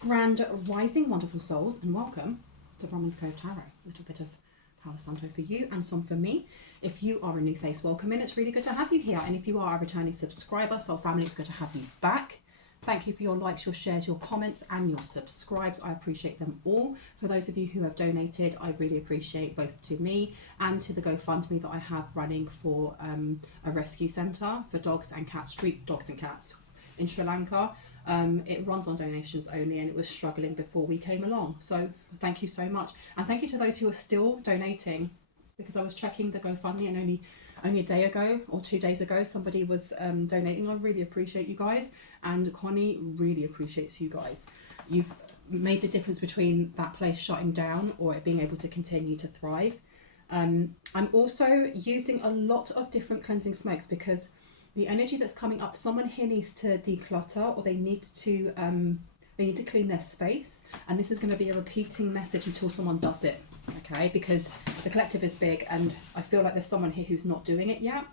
Grand Rising, wonderful souls, and welcome to Bronwen's Cove Tarot. A little bit of Palo Santo for you and some for me. If you are a new face, welcome in. It's really good to have you here. And if you are a returning subscriber, soul family, it's good to have you back. Thank you for your likes, your shares, your comments, and your subscribes. I appreciate them all. For those of you who have donated, I really appreciate both to me and to the GoFundMe that I have running for a rescue centre for dogs and cats, street dogs and cats in Sri Lanka. It runs on donations only, and it was struggling before we came along. So thank you so much. And thank you to those who are still donating, because I was checking the GoFundMe and only a day ago or 2 days ago somebody was donating. I really appreciate you guys, and Connie really appreciates you guys. You've made the difference between that place shutting down or it being able to continue to thrive. I'm also using a lot of different cleansing smokes because the energy that's coming up, someone here needs to declutter, or they need to clean their space, and this is going to be a repeating message until someone does it. Okay, because the collective is big and I feel like there's someone here who's not doing it yet.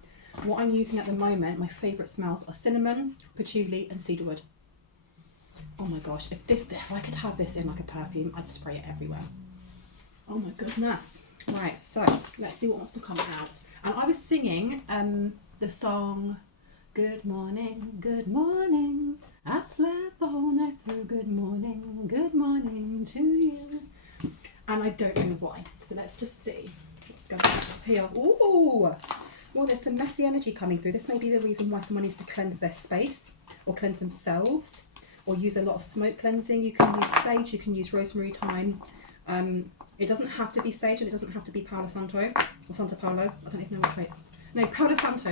What I'm using at the moment, my favourite smells are cinnamon, patchouli and cedarwood. Oh my gosh, if I could have this in like a perfume, I'd spray it everywhere. Oh my goodness. Right, so let's see what wants to come out. And I was singing the song good morning, I slept the whole night through, good morning to you. And I don't know why. So let's just see what's going on here. Ooh! Well, there's some messy energy coming through. This may be the reason why someone needs to cleanse their space or cleanse themselves or use a lot of smoke cleansing. You can use sage, you can use rosemary, thyme. It doesn't have to be sage and it doesn't have to be Palo Santo or Santo Palo. I don't even know which way it's. No, Palo Santo.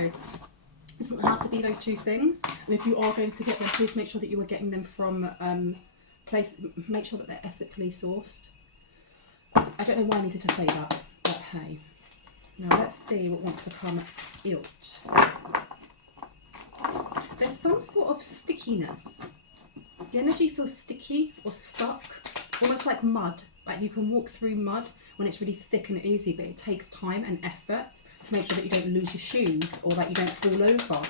It doesn't have to be those two things. And if you are going to get them, please make sure that you are getting them from make sure that they're ethically sourced. I don't know why I needed to say that, but hey. Now let's see what wants to come out. There's some sort of stickiness. The energy feels sticky or stuck, almost like mud. Like you can walk through mud when it's really thick and oozy, but it takes time and effort to make sure that you don't lose your shoes or that you don't fall over.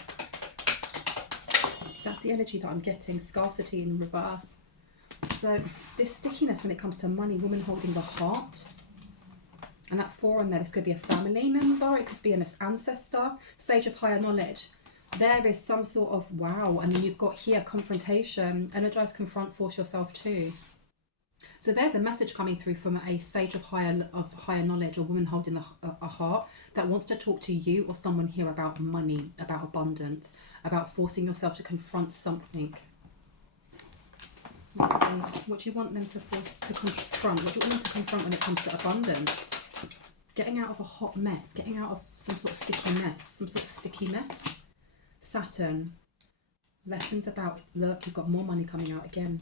That's the energy that I'm getting, scarcity in reverse. So this stickiness when it comes to money, woman holding the heart, and that 4 on there, this could be a family member, it could be an ancestor, sage of higher knowledge. There is some sort of wow, and then you've got here confrontation, energize, confront, force yourself to. So there's a message coming through from a sage of higher knowledge, or woman holding a heart that wants to talk to you or someone here about money, about abundance, about forcing yourself to confront something. Let's see, what do you want them to force to confront? What do you want them to confront when it comes to abundance? Getting out of a hot mess, getting out of some sort of sticky mess. Saturn, lessons about, look, you've got more money coming out again.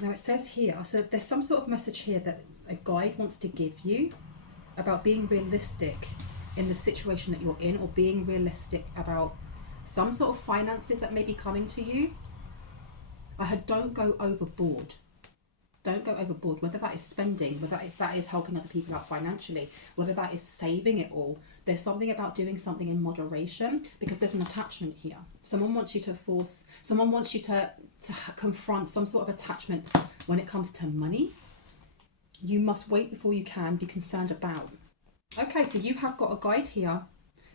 Now it says here, so there's some sort of message here that a guide wants to give you about being realistic in the situation that you're in, or being realistic about some sort of finances that may be coming to you. I had don't go overboard. Don't go overboard, whether that is spending, whether that is helping other people out financially, whether that is saving it all. There's something about doing something in moderation, because there's an attachment here. Someone wants you to confront some sort of attachment when it comes to money. You must wait before you can be concerned about. Okay, so you have got a guide here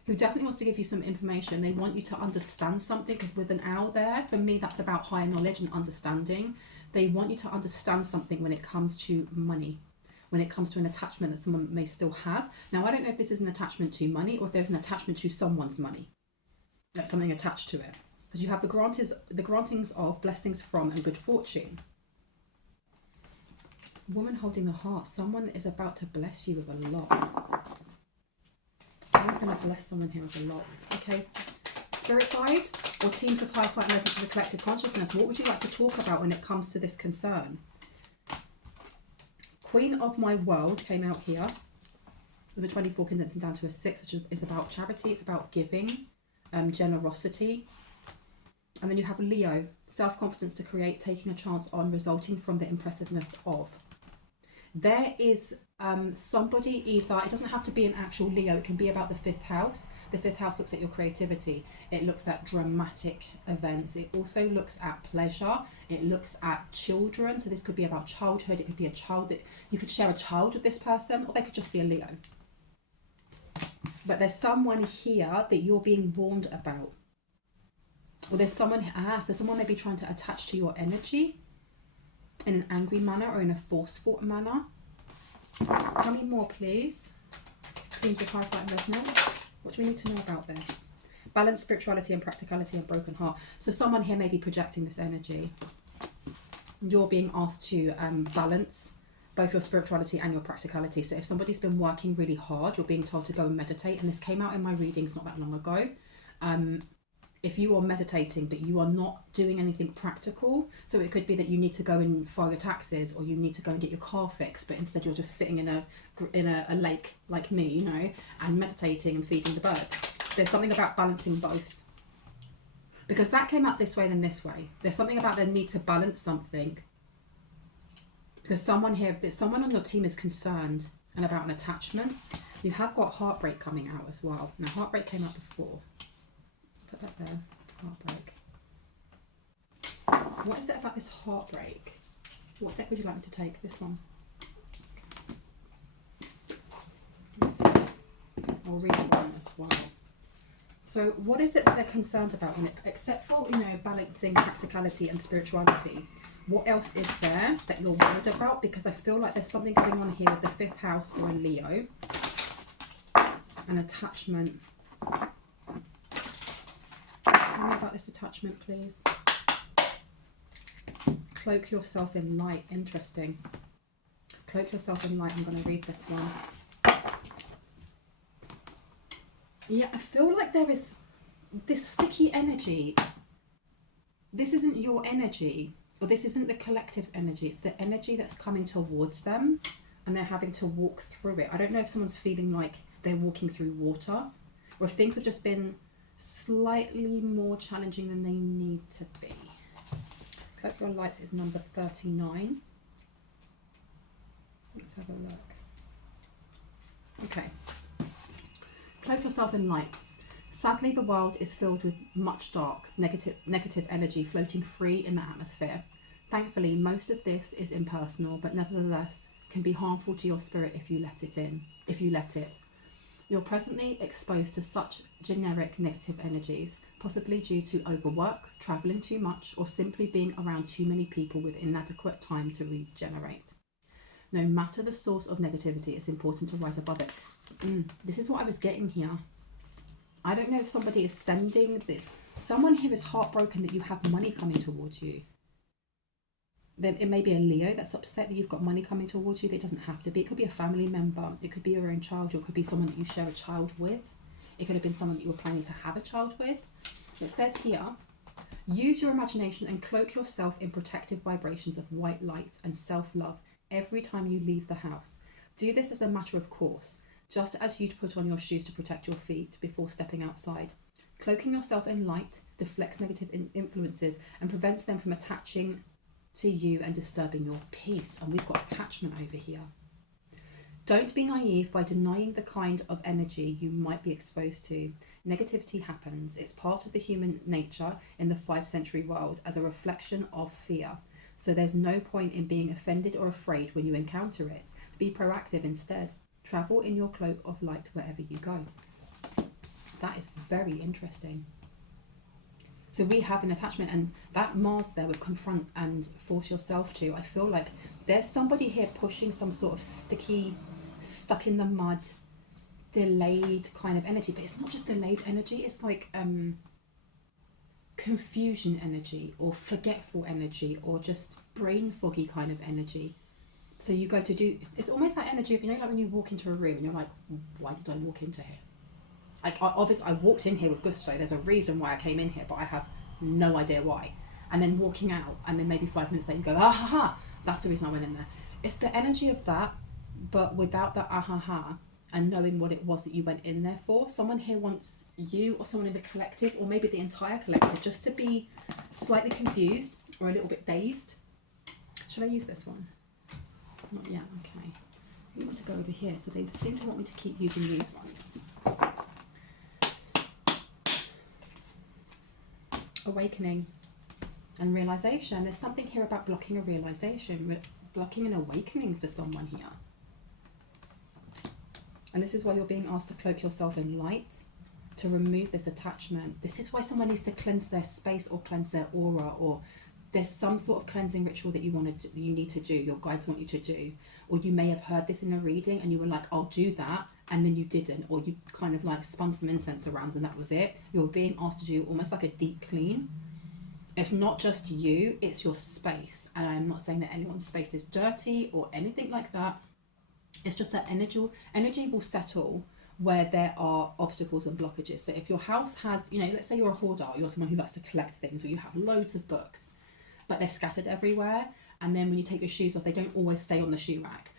who definitely wants to give you some information. They want you to understand something, because with an owl there, for me, that's about higher knowledge and understanding. They want you to understand something when it comes to money, when it comes to an attachment that someone may still have. Now, I don't know if this is an attachment to money or if there's an attachment to someone's money. That's something attached to it. Because you have the grantings of blessings from and good fortune. Woman holding the heart. Someone is about to bless you with a lot. Someone's going to bless someone here with a lot. Okay. Spirit guide or teams of highest light resonance of the collective consciousness. What would you like to talk about when it comes to this concern? Queen of my world came out here with a 24 condensing down to a 6, which is about charity. It's about giving, generosity. And then you have Leo, self-confidence to create, taking a chance on, resulting from the impressiveness of. There is somebody, either, it doesn't have to be an actual Leo, it can be about the 5th house, The fifth house looks at your creativity. It looks at dramatic events. It also looks at pleasure. It looks at children. So this could be about childhood. It could be a child that you could share a child with this person, or they could just be a Leo. But there's someone here that you're being warned about. Or there's someone, so someone may be trying to attach to your energy in an angry manner or in a forceful manner. Tell me more, please. Seems of Christ like resonance. What do we need to know about this? Balance, spirituality and practicality and broken heart. So someone here may be projecting this energy. You're being asked to balance both your spirituality and your practicality. So if somebody's been working really hard, you're being told to go and meditate. And this came out in my readings not that long ago. If you are meditating but you are not doing anything practical, so it could be that you need to go and file your taxes, or you need to go and get your car fixed, but instead you're just sitting in a lake like me, you know, and meditating and feeding the birds. There's something about balancing both, because that came out this way than this way. There's something about the need to balance something, because someone on your team is concerned and about an attachment. You have got heartbreak coming out as well. Now heartbreak came out before. Put that there. Heartbreak. What is it about this heartbreak? What deck would you like me to take? This one. Let's see. I'll read one as well. So what is it that they're concerned about? Except for, you know, balancing practicality and spirituality, what else is there that you're worried about? Because I feel like there's something going on here with the fifth house or a Leo. An attachment. Tell me about this attachment, please. Cloak yourself in light. Interesting. Cloak yourself in light. I'm going to read this one. Yeah, I feel like there is this sticky energy. This isn't your energy, or this isn't the collective energy. It's the energy that's coming towards them, and they're having to walk through it. I don't know if someone's feeling like they're walking through water, or if things have just been slightly more challenging than they need to be. Cloak your light is number 39. Let's have a look. Okay. Cloak yourself in light. Sadly, the world is filled with much dark, negative energy floating free in the atmosphere. Thankfully, most of this is impersonal, but nevertheless can be harmful to your spirit if you let it. You're presently exposed to such generic negative energies, possibly due to overwork, travelling too much, or simply being around too many people with inadequate time to regenerate. No matter the source of negativity, it's important to rise above it. This is what I was getting here. I don't know if somebody is sending this. Someone here is heartbroken that you have money coming towards you. Then it may be a Leo that's upset that you've got money coming towards you. It doesn't have to be. It could be a family member. It could be your own child, or it could be someone that you share a child with. It could have been someone that you were planning to have a child with. It says here, use your imagination and cloak yourself in protective vibrations of white light and self-love every time you leave the house. Do this as a matter of course, just as you'd put on your shoes to protect your feet before stepping outside. Cloaking yourself in light deflects negative influences and prevents them from attaching to you and disturbing your peace. And we've got attachment over here. Don't be naive by denying the kind of energy you might be exposed to. Negativity happens. It's part of the human nature in the 5th century world as a reflection of fear. So there's no point in being offended or afraid when you encounter it. Be proactive instead. Travel in your cloak of light wherever you go. That is very interesting. So we have an attachment, and that Mars there with confront and force yourself to. I feel like there's somebody here pushing some sort of sticky, stuck in the mud, delayed kind of energy. But it's not just delayed energy. It's like confusion energy, or forgetful energy, or just brain foggy kind of energy. So you go to do, it's almost that energy of, you know, like when you walk into a room and you're like, why did I walk into here? Like, obviously I walked in here with gusto. There's a reason why I came in here, but I have no idea why. And then walking out, and then maybe 5 minutes later you go, ah ha ha, that's the reason I went in there. It's the energy of that, but without that ah ha ha, and knowing what it was that you went in there for. Someone here wants you, or someone in the collective, or maybe the entire collective, just to be slightly confused or a little bit dazed. Should I use this one? Not yet, okay. We want to go over here, so they seem to want me to keep using these ones. awakening and realization. There's something here about blocking a realization, blocking an awakening for someone here. And this is why you're being asked to cloak yourself in light, to remove this attachment. This is why someone needs to cleanse their space or cleanse their aura, or there's some sort of cleansing ritual that you need to do, your guides want you to do. Or you may have heard this in a reading and you were like, I'll do that, and then you didn't, or you kind of like spun some incense around and that was it. You're being asked to do almost like a deep clean. It's not just you, it's your space. And I'm not saying that anyone's space is dirty or anything like that. It's just that energy will settle where there are obstacles and blockages. So if your house has, you know, let's say you're a hoarder, you're someone who likes to collect things, or you have loads of books, but they're scattered everywhere. And then when you take your shoes off, they don't always stay on the shoe rack.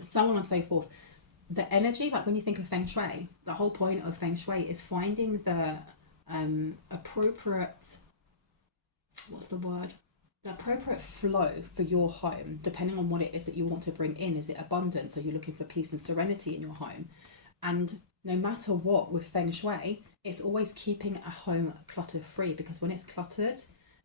So on and so forth. The energy, like when you think of Feng Shui, the whole point of Feng Shui is finding the appropriate, the appropriate flow for your home, depending on what it is that you want to bring in. Is it abundance? So you're looking for peace and serenity in your home. And no matter what with Feng Shui, it's always keeping a home clutter free, because when it's cluttered,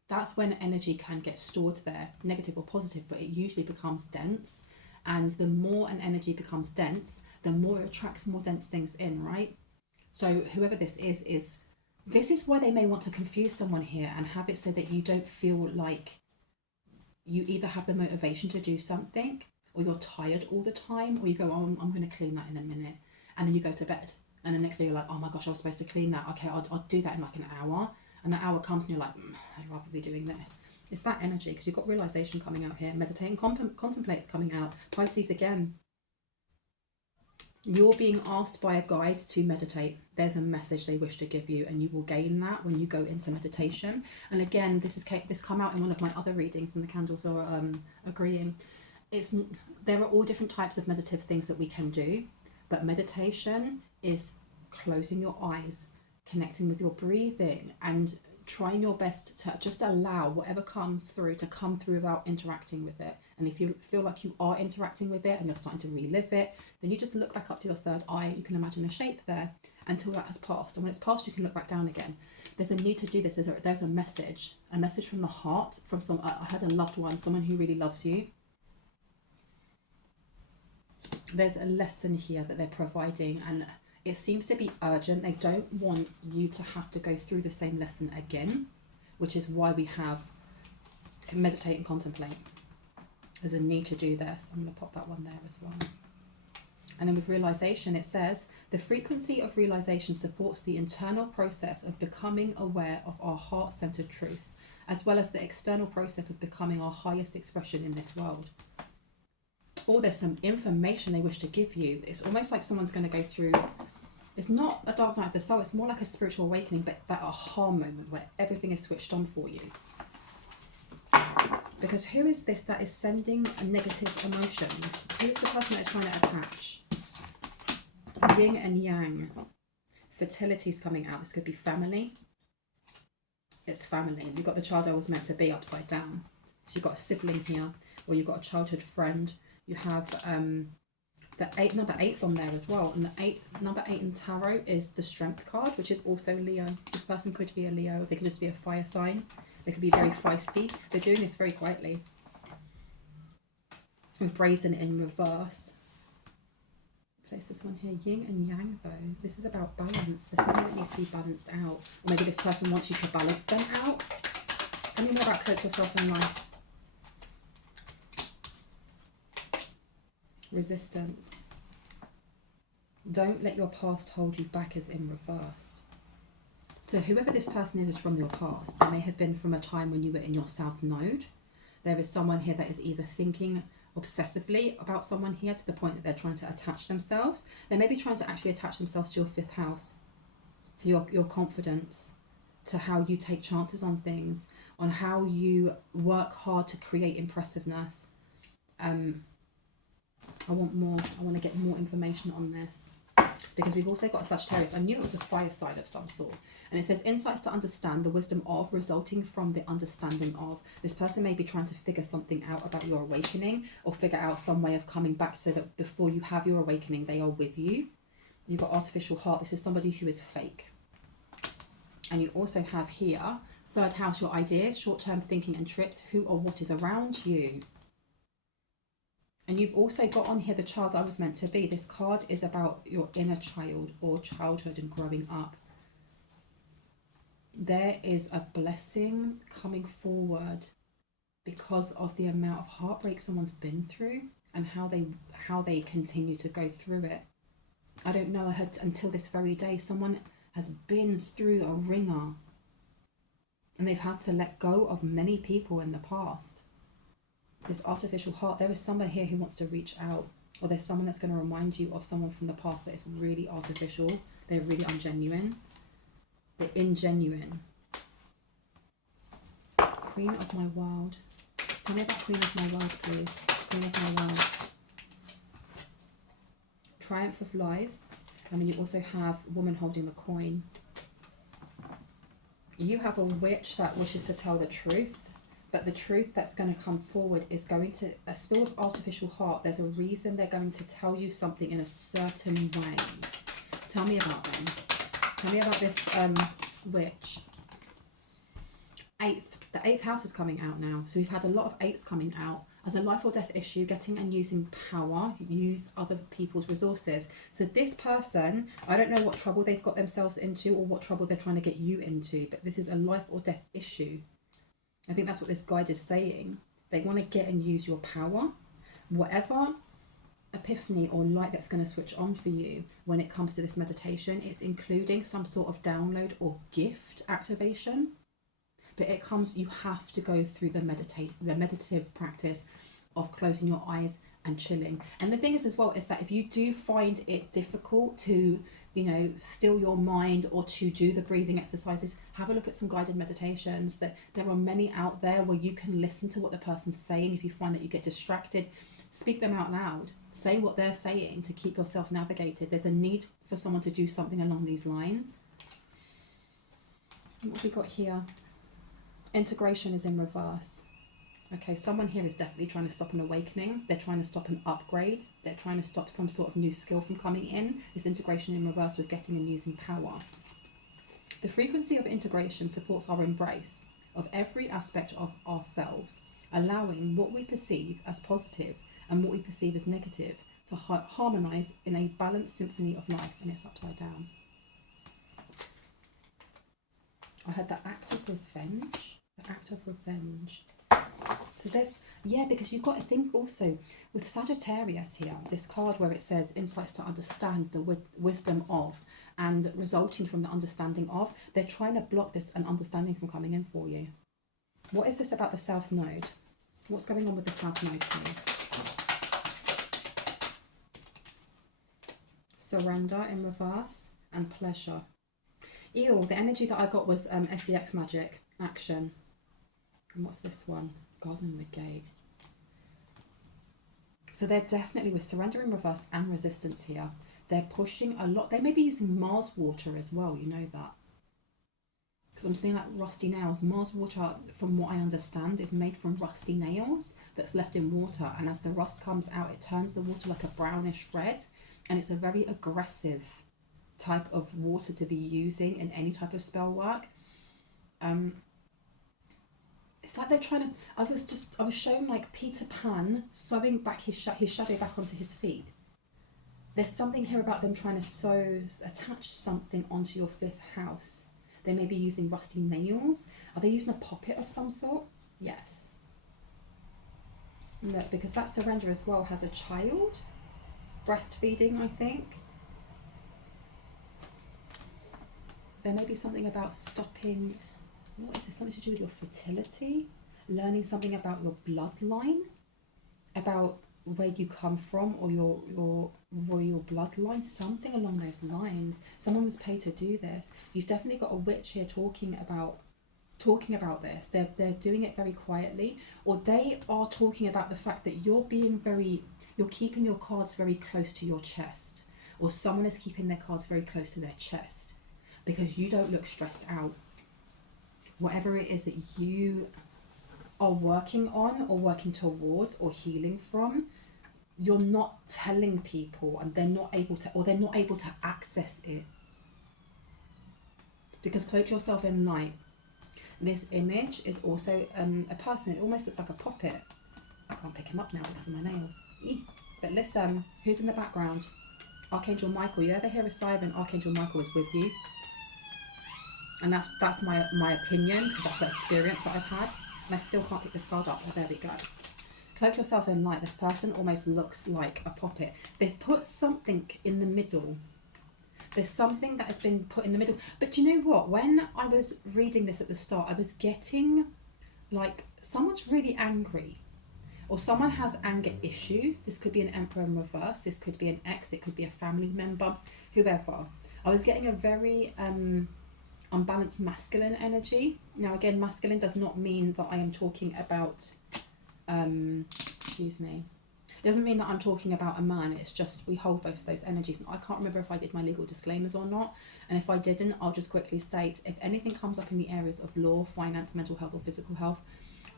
that's when energy can get stored there, negative or positive, but it usually becomes dense. And the more an energy becomes dense, the more it attracts more dense things in, right? So whoever this is why they may want to confuse someone here and have it so that you don't feel like you either have the motivation to do something, or you're tired all the time, or you go, oh, I'm going to clean that in a minute, and then you go to bed, and the next day you're like, oh my gosh, I was supposed to clean that. Okay, I'll do that in like an hour. And that hour comes and you're like, I'd rather be doing this. It's that energy, because you've got realization coming out here. Meditate and contemplate is coming out. Pisces again. You're being asked by a guide to meditate. There's a message they wish to give you, and you will gain that when you go into meditation. And again, this come out in one of my other readings, and the candles are agreeing. There are all different types of meditative things that we can do, but meditation is closing your eyes, connecting with your breathing, and trying your best to just allow whatever comes through to come through without interacting with it. And if you feel like you are interacting with it and you're starting to relive it, then you just look back up to your third eye. You can imagine a shape there until that has passed. And when it's passed, you can look back down again. There's a need to do this. There's a message from the heart, from I had a loved one, someone who really loves you. There's a lesson here that they're providing, and it seems to be urgent. They don't want you to have to go through the same lesson again, which is why we have meditate and contemplate. There's a need to do this. I'm going to pop that one there as well. And then with realization, it says, the frequency of realization supports the internal process of becoming aware of our heart-centered truth, as well as the external process of becoming our highest expression in this world. Or there's some information they wish to give you. It's almost like someone's going to go through, it's not a dark night of the soul, it's more like a spiritual awakening, but that aha moment where everything is switched on for you. Because who is this that is sending negative emotions? Who is the person that is trying to attach? Yin and yang. Fertility is coming out. This could be family. It's family. You've got the child I was meant to be upside down. So you've got a sibling here, or you've got a childhood friend. You have number 8's on there as well. And number 8 in tarot is the Strength card, which is also Leo. This person could be a Leo. They could just be a fire sign. They could be very feisty. They're doing this very quietly. With Brazen in reverse. Place this one here. Yin and yang though. This is about balance. There's something that needs to be balanced out. Or maybe this person wants you to balance them out. Tell me more about coach yourself in life. Resistance. Don't let your past hold you back is in reverse. So whoever this person is from your past. It may have been from a time when you were in your south node. There is someone here that is either thinking obsessively about someone here to the point that they're trying to attach themselves. They may be trying to actually attach themselves to your 5th house, to your confidence, to how you take chances on things, on how you work hard to create impressiveness. I want to get more information on this, because we've also got a Sagittarius. I knew it was a fire side of some sort. And it says insights to understand, the wisdom of, resulting from the understanding of. This person may be trying to figure something out about your awakening, or figure out some way of coming back so that before you have your awakening, they are with you. You've got artificial heart. This is somebody who is fake. And you also have here Third house, your ideas, short-term thinking and trips, who or what is around you. And you've also got on here the child that I was meant to be. This card is about your inner child or childhood and growing up. There is a blessing coming forward because of the amount of heartbreak someone's been through and how they continue to go through it. I don't know, until this very day, someone has been through a ringer and they've had to let go of many people in the past. This artificial heart, there is someone here who wants to reach out, or there's someone that's going to remind you of someone from the past that is really artificial. They're really ungenuine. They're ingenuine. Queen of my world. Tell me about Queen of my world, please. Queen of my world. Triumph of lies. And then you also have woman holding the coin. You have a witch that wishes to tell the truth, but the truth that's going to come forward is going to, a spill of artificial heart, there's a reason they're going to tell you something in a certain way. Tell me about them. Tell me about this witch. The eighth house is coming out now. So we've had a lot of eights coming out. As a life or death issue, getting and using power, use other people's resources. So this person, I don't know what trouble they've got themselves into or what trouble they're trying to get you into, but this is a life or death issue. I think that's what this guide is saying. They want to get and use your power. Whatever epiphany or light that's going to switch on for you when it comes to this meditation, it's including some sort of download or gift activation. But it comes, you have to go through the meditative practice of closing your eyes and chilling. And the thing is as well is that if you do find it difficult to, you know, still your mind or to do the breathing exercises, have a look at some guided meditations. That there are many out there where you can listen to what the person's saying. If you find that you get distracted, speak them out loud. Say what they're saying to keep yourself navigated. There's a need for someone to do something along these lines. What have we got here? Integration is in reverse. Okay, someone here is definitely trying to stop an awakening. They're trying to stop an upgrade. They're trying to stop some sort of new skill from coming in. This integration in reverse with getting and using power. The frequency of integration supports our embrace of every aspect of ourselves, allowing what we perceive as positive and what we perceive as negative to harmonize in a balanced symphony of life. And it's upside down. I heard the act of revenge. The act of revenge. So there's, yeah, because you've got to think also with Sagittarius here, this card where it says insights to understand the wisdom of and resulting from the understanding of, they're trying to block this and understanding from coming in for you. What is this about the South Node? What's going on with the South Node, please? Surrender in reverse and pleasure. Ew, the energy that I got was SEX magic, action. And what's this one? Garden in the Gate. So they're definitely with surrender in reverse and resistance here. They're pushing a lot. They may be using Mars water as well, you know that. Because I'm seeing like rusty nails. Mars water, from what I understand, is made from rusty nails that's left in water. And as the rust comes out, it turns the water like a brownish red. And it's a very aggressive type of water to be using in any type of spell work. It's like they're trying to, I was shown like Peter Pan sewing back his shadow back onto his feet. There's something here about them trying to attach something onto your fifth house. They may be using rusty nails. Are they using a poppet of some sort? Yes. Look, because that surrender as well has a child. Breastfeeding, I think. There may be something about stopping, what is this, something to do with your fertility? Learning something about your bloodline, about where you come from or your royal bloodline, something along those lines. Someone was paid to do this. You've definitely got a witch here talking about this. They're doing it very quietly, or they are talking about the fact that you're keeping your cards very close to your chest, or someone is keeping their cards very close to their chest. Because you don't look stressed out. Whatever it is that you are working on or working towards or healing from, you're not telling people and they're not able to access it. Because cloak yourself in light. This image is also a person. It almost looks like a puppet. I can't pick him up now because of my nails. But listen, who's in the background? Archangel Michael. You ever hear a siren? Archangel Michael is with you. And that's my opinion, because that's the experience that I've had. And I still can't pick this card up. Oh, there we go. Cloak yourself in light. This person almost looks like a puppet. They've put something in the middle. There's something that has been put in the middle. But you know what? When I was reading this at the start, I was getting like someone's really angry. Or someone has anger issues. This could be an Emperor in reverse. This could be an ex. It could be a family member. Whoever. I was getting a very unbalanced masculine energy. Now again, masculine does not mean that I am talking about, excuse me. It doesn't mean that I'm talking about a man. It's just we hold both of those energies. And I can't remember if I did my legal disclaimers or not. And if I didn't, I'll just quickly state, if anything comes up in the areas of law, finance, mental health or physical health,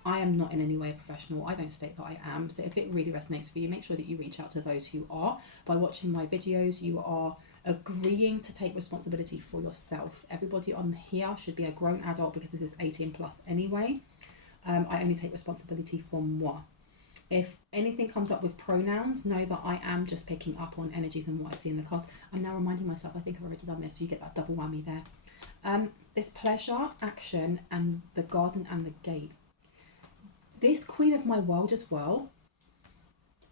I am not in any way a professional. I don't state that I am. So if it really resonates for you, make sure that you reach out to those who are. By watching my videos, you are agreeing to take responsibility for yourself. Everybody on here should be a grown adult because this is 18 plus anyway. I only take responsibility for moi. If anything comes up with pronouns, know that I am just picking up on energies and what I see in the cards. I'm now reminding myself, I think I've already done this, so you get that double whammy there. This pleasure, action, and the garden and the gate. This Queen of my world as well,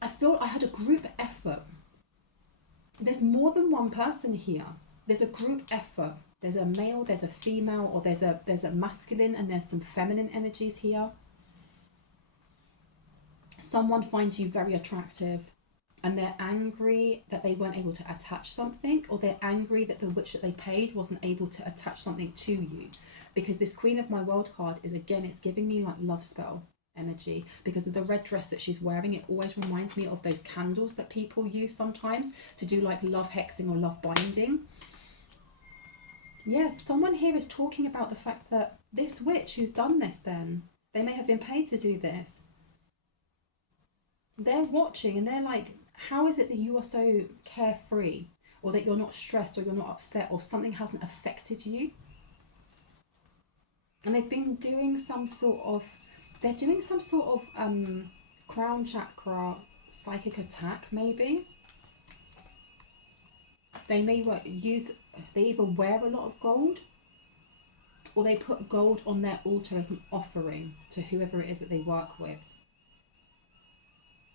I feel I had a group effort. There's more than one person here. There's a group effort. There's a male, there's a female, or there's a masculine and there's some feminine energies here. Someone finds you very attractive and they're angry that they weren't able to attach something, or they're angry that the witch that they paid wasn't able to attach something to you. Because this Queen of my world card is, again, it's giving me like love spell energy because of the red dress that she's wearing. It always reminds me of those candles that people use sometimes to do like love hexing or love binding. Yes, someone here is talking about the fact that this witch who's done this, then they may have been paid to do this. They're watching and they're like, how is it that you are so carefree, or that you're not stressed, or you're not upset, or something hasn't affected you? And they've been doing some sort of, they're doing some sort of crown chakra psychic attack, maybe. They may they either wear a lot of gold, or they put gold on their altar as an offering to whoever it is that they work with.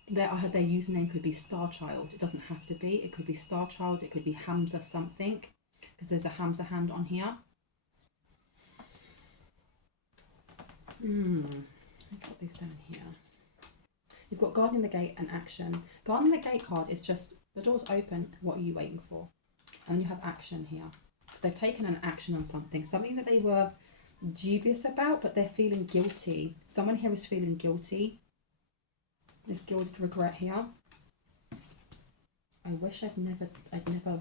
Their username could be Star Child. It doesn't have to be. It could be Star Child. It could be Hamza something, because there's a Hamza hand on here. I've got these down here. You've got guarding the gate and action. Guarding the gate card is just, the door's open, what are you waiting for? And then you have action here. So they've taken an action on something that they were dubious about, but they're feeling guilty. Someone here is feeling guilty. This gilded regret here. I wish I'd never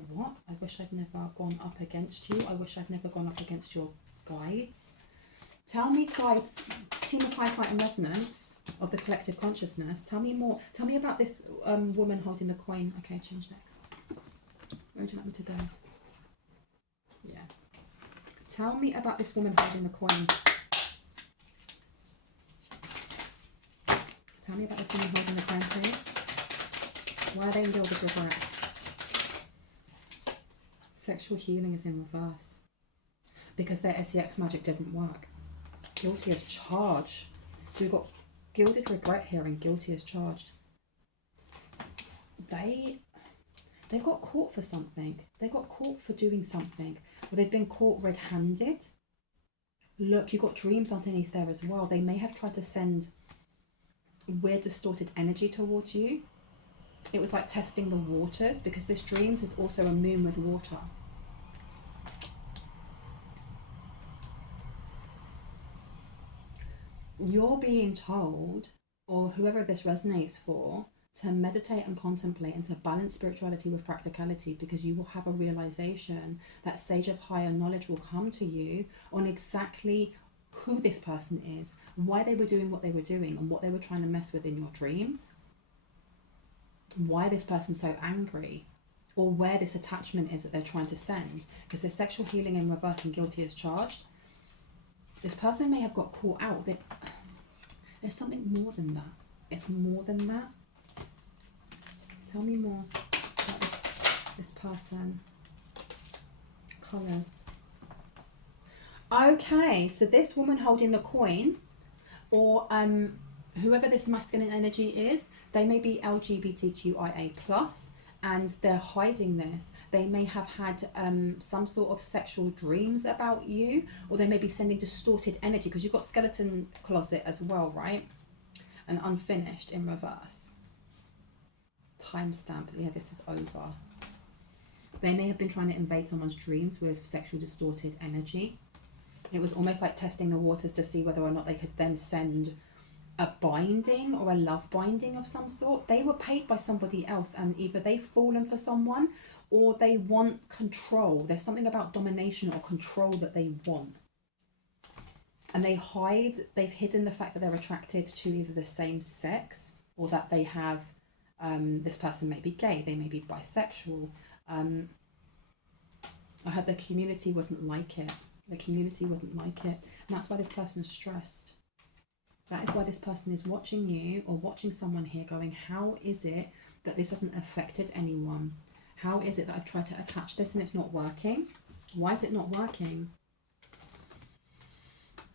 what? I wish I'd never gone up against you. I wish I'd never gone up against your guides. Tell me, guides, team of high sight and resonance of the collective consciousness. Tell me more. Tell me about this woman holding the coin. Okay, change decks. Where would you like me to go? Yeah. Tell me about this woman holding the coin. Tell me about this woman holding the coin, please. Why are they in gilded regret? Sexual healing is in reverse. Because their SEX magic didn't work. Guilty as charged. So we've got gilded regret here and guilty as charged. They got caught for something. They got caught for doing something. Or they've been caught red-handed. Look, you've got dreams underneath there as well. They may have tried to send weird distorted energy towards you. It was like testing the waters, because this dreams is also a moon with water. You're being told, or whoever this resonates for, to meditate and contemplate and to balance spirituality with practicality, because you will have a realization that sage of higher knowledge will come to you on exactly who this person is, why they were doing what they were doing, and what they were trying to mess with in your dreams, why this person's so angry, or where this attachment is that they're trying to send. Because there's sexual healing in reverse and guilty as charged. This person may have got caught out. There's something more than that. It's more than that. Tell me more about this person. Colours. Okay, so this woman holding the coin, or whoever this masculine energy is, they may be LGBTQIA+, and they're hiding this. They may have had some sort of sexual dreams about you, or they may be sending distorted energy, because you've got skeleton closet as well, right? And unfinished in reverse. Timestamp. Yeah, this is over. They may have been trying to invade someone's dreams with sexual distorted energy. It was almost like testing the waters to see whether or not they could then send a binding or a love binding of some sort. They were paid by somebody else, and either they've fallen for someone or they want control. There's something about domination or control that they want. And they've hidden the fact that they're attracted to either the same sex, or that they have, this person may be gay, they may be bisexual. I heard the community wouldn't like it. The community wouldn't like it. And that's why this person is stressed. That is why this person is watching you, or watching someone here going, how is it that this hasn't affected anyone? How is it that I've tried to attach this and it's not working? Why is it not working?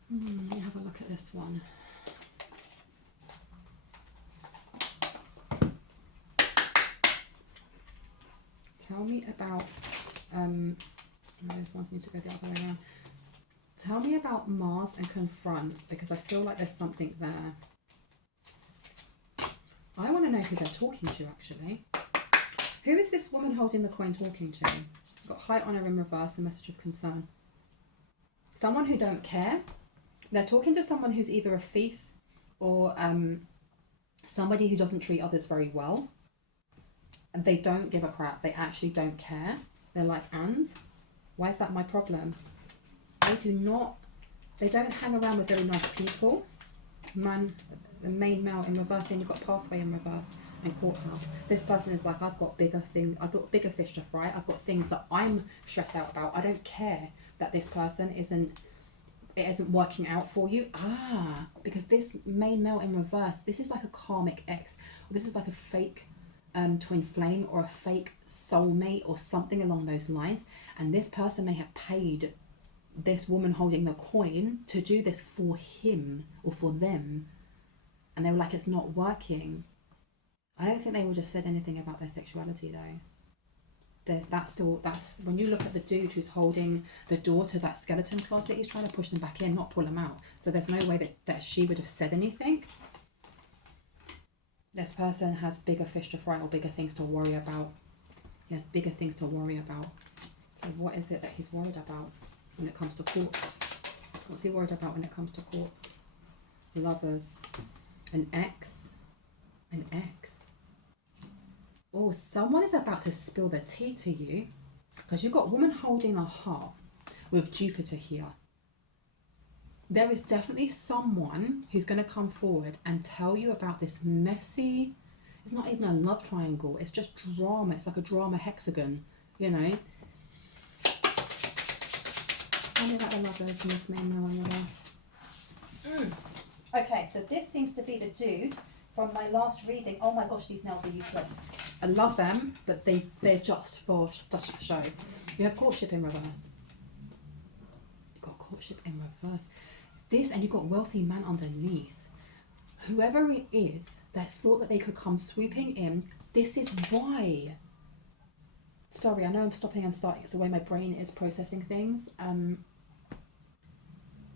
Let me have a look at this one. Tell me about, those ones need to go the other way around. Tell me about Mars and confront, because I feel like there's something there. I want to know who they're talking to, actually. Who is this woman holding the coin talking to? I've got high honor in reverse, a message of concern. Someone who don't care. They're talking to someone who's either a thief or somebody who doesn't treat others very well. And they don't give a crap. They actually don't care. They're like, and? Why is that my problem? They don't hang around with very nice people. Man, the main male in reverse, and you've got pathway in reverse and courthouse. This person is like, I've got bigger fish to fry. I've got things that I'm stressed out about. I don't care that this person isn't working out for you. Because this main male in reverse, this is like a karmic ex. This is like a fake twin flame, or a fake soulmate, or something along those lines. And this person may have paid this woman holding the coin to do this for him or for them, and they were like, it's not working. I don't think they would have said anything about their sexuality though. That's when you look at the dude who's holding the door to that skeleton closet, he's trying to push them back in, not pull them out. So there's no way that she would have said anything. This person has bigger fish to fry, or bigger things to worry about. He has bigger things to worry about. So what is it that he's worried about when it comes to courts? What's he worried about when it comes to courts? Lovers. An ex. An ex. Oh, someone is about to spill the tea to you, because you've got a woman holding a heart with Jupiter here. There is definitely someone who's going to come forward and tell you about this messy, it's not even a love triangle, it's just drama. It's like a drama hexagon, you know. Tell me about the lovers in this main male in reverse. Okay, so this seems to be the dude from my last reading. Oh my gosh, these nails are useless. I love them, but they're just for show. You have courtship in reverse. You've got courtship in reverse. This, and you've got wealthy man underneath. Whoever it is that thought that they could come swooping in, this is why. Sorry, I know I'm stopping and starting. It's the way my brain is processing things.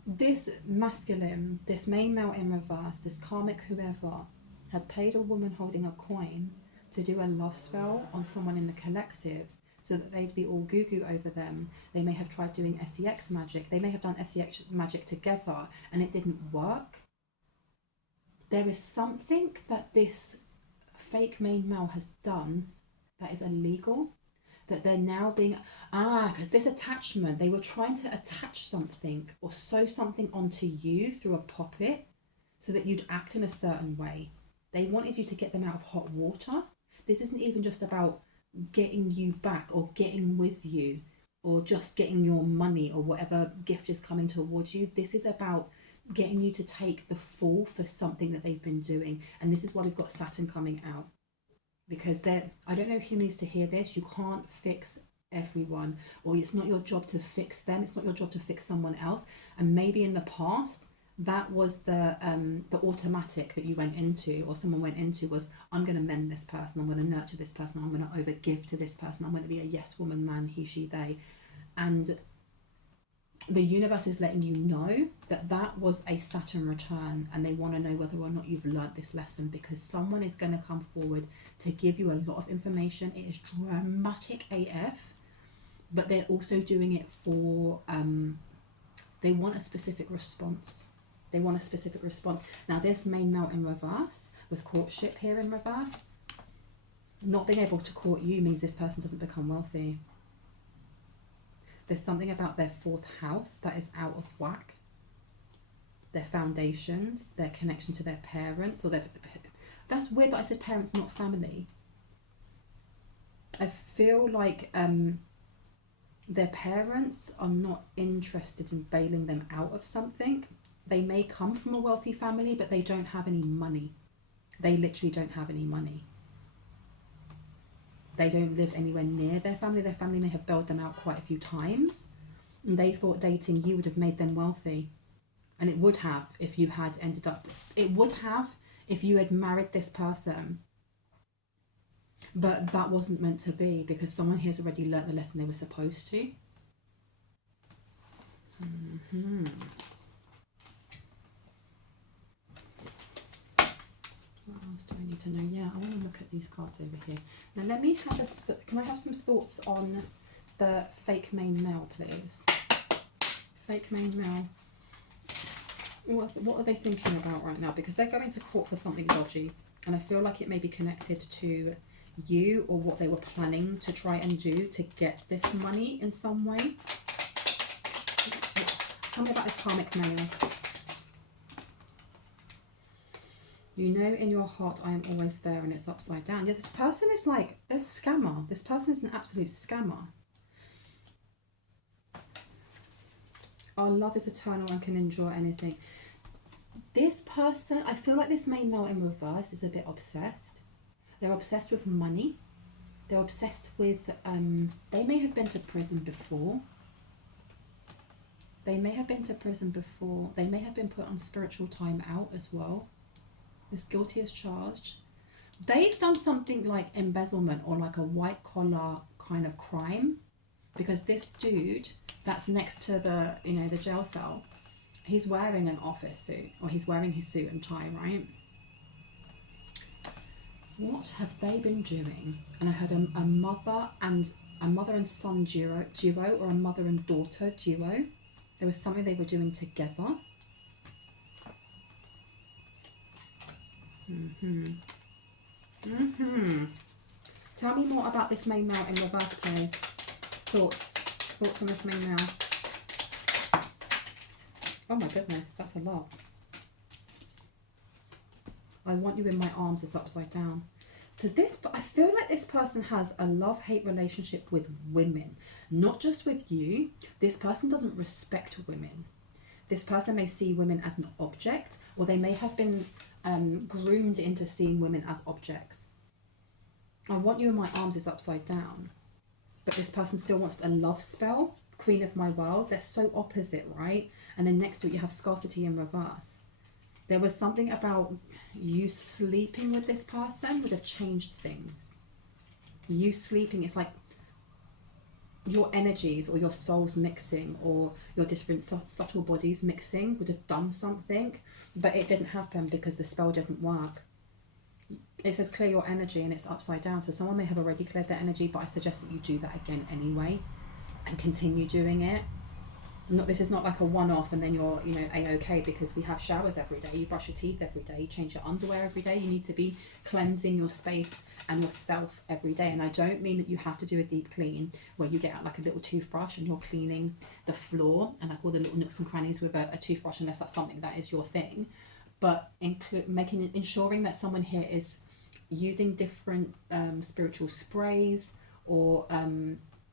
This masculine, this main male in reverse, this karmic whoever, had paid a woman holding a coin to do a love spell on someone in the collective, so that they'd be all goo-goo over them. They may have tried doing SEX magic. They may have done SEX magic together and it didn't work. There is something that this fake main male has done that is illegal, that they're now being, because this attachment, they were trying to attach something or sew something onto you through a puppet so that you'd act in a certain way. They wanted you to get them out of hot water. This isn't even just about getting you back or getting with you or just getting your money or whatever gift is coming towards you. This is about getting you to take the fall for something that they've been doing. And this is why we've got Saturn coming out. Because I don't know who needs to hear this. You can't fix everyone, or it's not your job to fix them. It's not your job to fix someone else. And maybe in the past, that was the automatic that you went into, or someone went into, was, I'm going to mend this person, I'm going to nurture this person, I'm going to overgive to this person, I'm going to be a yes woman, man, he, she, they. And the universe is letting you know that that was a Saturn return, and they want to know whether or not you've learnt this lesson, because someone is going to come forward to give you a lot of information. It is dramatic AF, but they're also doing it for, they want a specific response. They want a specific response. Now, this main male in reverse, with courtship here in reverse, not being able to court you means this person doesn't become wealthy. There's something about their fourth house that is out of whack. Their foundations, their connection to their parents, or that's weird that I said parents, not family. I feel like their parents are not interested in bailing them out of something. They may come from a wealthy family, but they don't have any money. They literally don't have any money. They don't live anywhere near their family. Their family may have bailed them out quite a few times. And they thought dating you would have made them wealthy. And it would have if you had ended up... It would have if you had married this person. But that wasn't meant to be, because someone here has already learnt the lesson they were supposed to. What else do I need to know? Yeah, I want to look at these cards over here. Now let me have can I have some thoughts on the fake main male, please? Fake main male. What are they thinking about right now? Because they're going to court for something dodgy. And I feel like it may be connected to you, or what they were planning to try and do to get this money in some way. Tell me about this karmic male. You know in your heart I am always there, and it's upside down. Yeah, this person is like a scammer. This person is an absolute scammer. Our love is eternal and can endure anything. This person, I feel like this main male in reverse is a bit obsessed. They're obsessed with money. They're obsessed with, they may have been to prison before. They may have been to prison before. They may have been put on spiritual time out as well. This guilty as charged. They've done something like embezzlement, or like a white collar kind of crime, because this dude that's next to the, the jail cell, he's wearing an office suit, or he's wearing his suit and tie, right? What have they been doing? And I heard a mother and son duo, or a mother and daughter duo. There was something they were doing together. Tell me more about this main male in reverse, please. Thoughts on this main male. Oh my goodness, that's a lot. I want you in my arms is upside down. But I feel like this person has a love-hate relationship with women, not just with you. This person doesn't respect women. This person may see women as an object, or they may have been groomed into seeing women as objects. I want you in my arms is upside down. But this person still wants a love spell, Queen of my world. They're so opposite, right? And then next to it you have scarcity in reverse. There was something about you sleeping with this person would have changed things. You sleeping, it's like your energies or your souls mixing, or your different subtle bodies mixing would have done something, but it didn't happen because the spell didn't work. It says clear your energy, and it's upside down, so someone may have already cleared their energy, but I suggest that you do that again anyway and continue doing it. This is not like a one-off and then you're a-okay, because we have showers every day, you brush your teeth every day, you change your underwear every day. You need to be cleansing your space and yourself every day. And I don't mean that you have to do a deep clean where you get out like a little toothbrush and you're cleaning the floor and like all the little nooks and crannies with a toothbrush, unless that's something that is your thing. But ensuring that someone here is using different spiritual sprays, or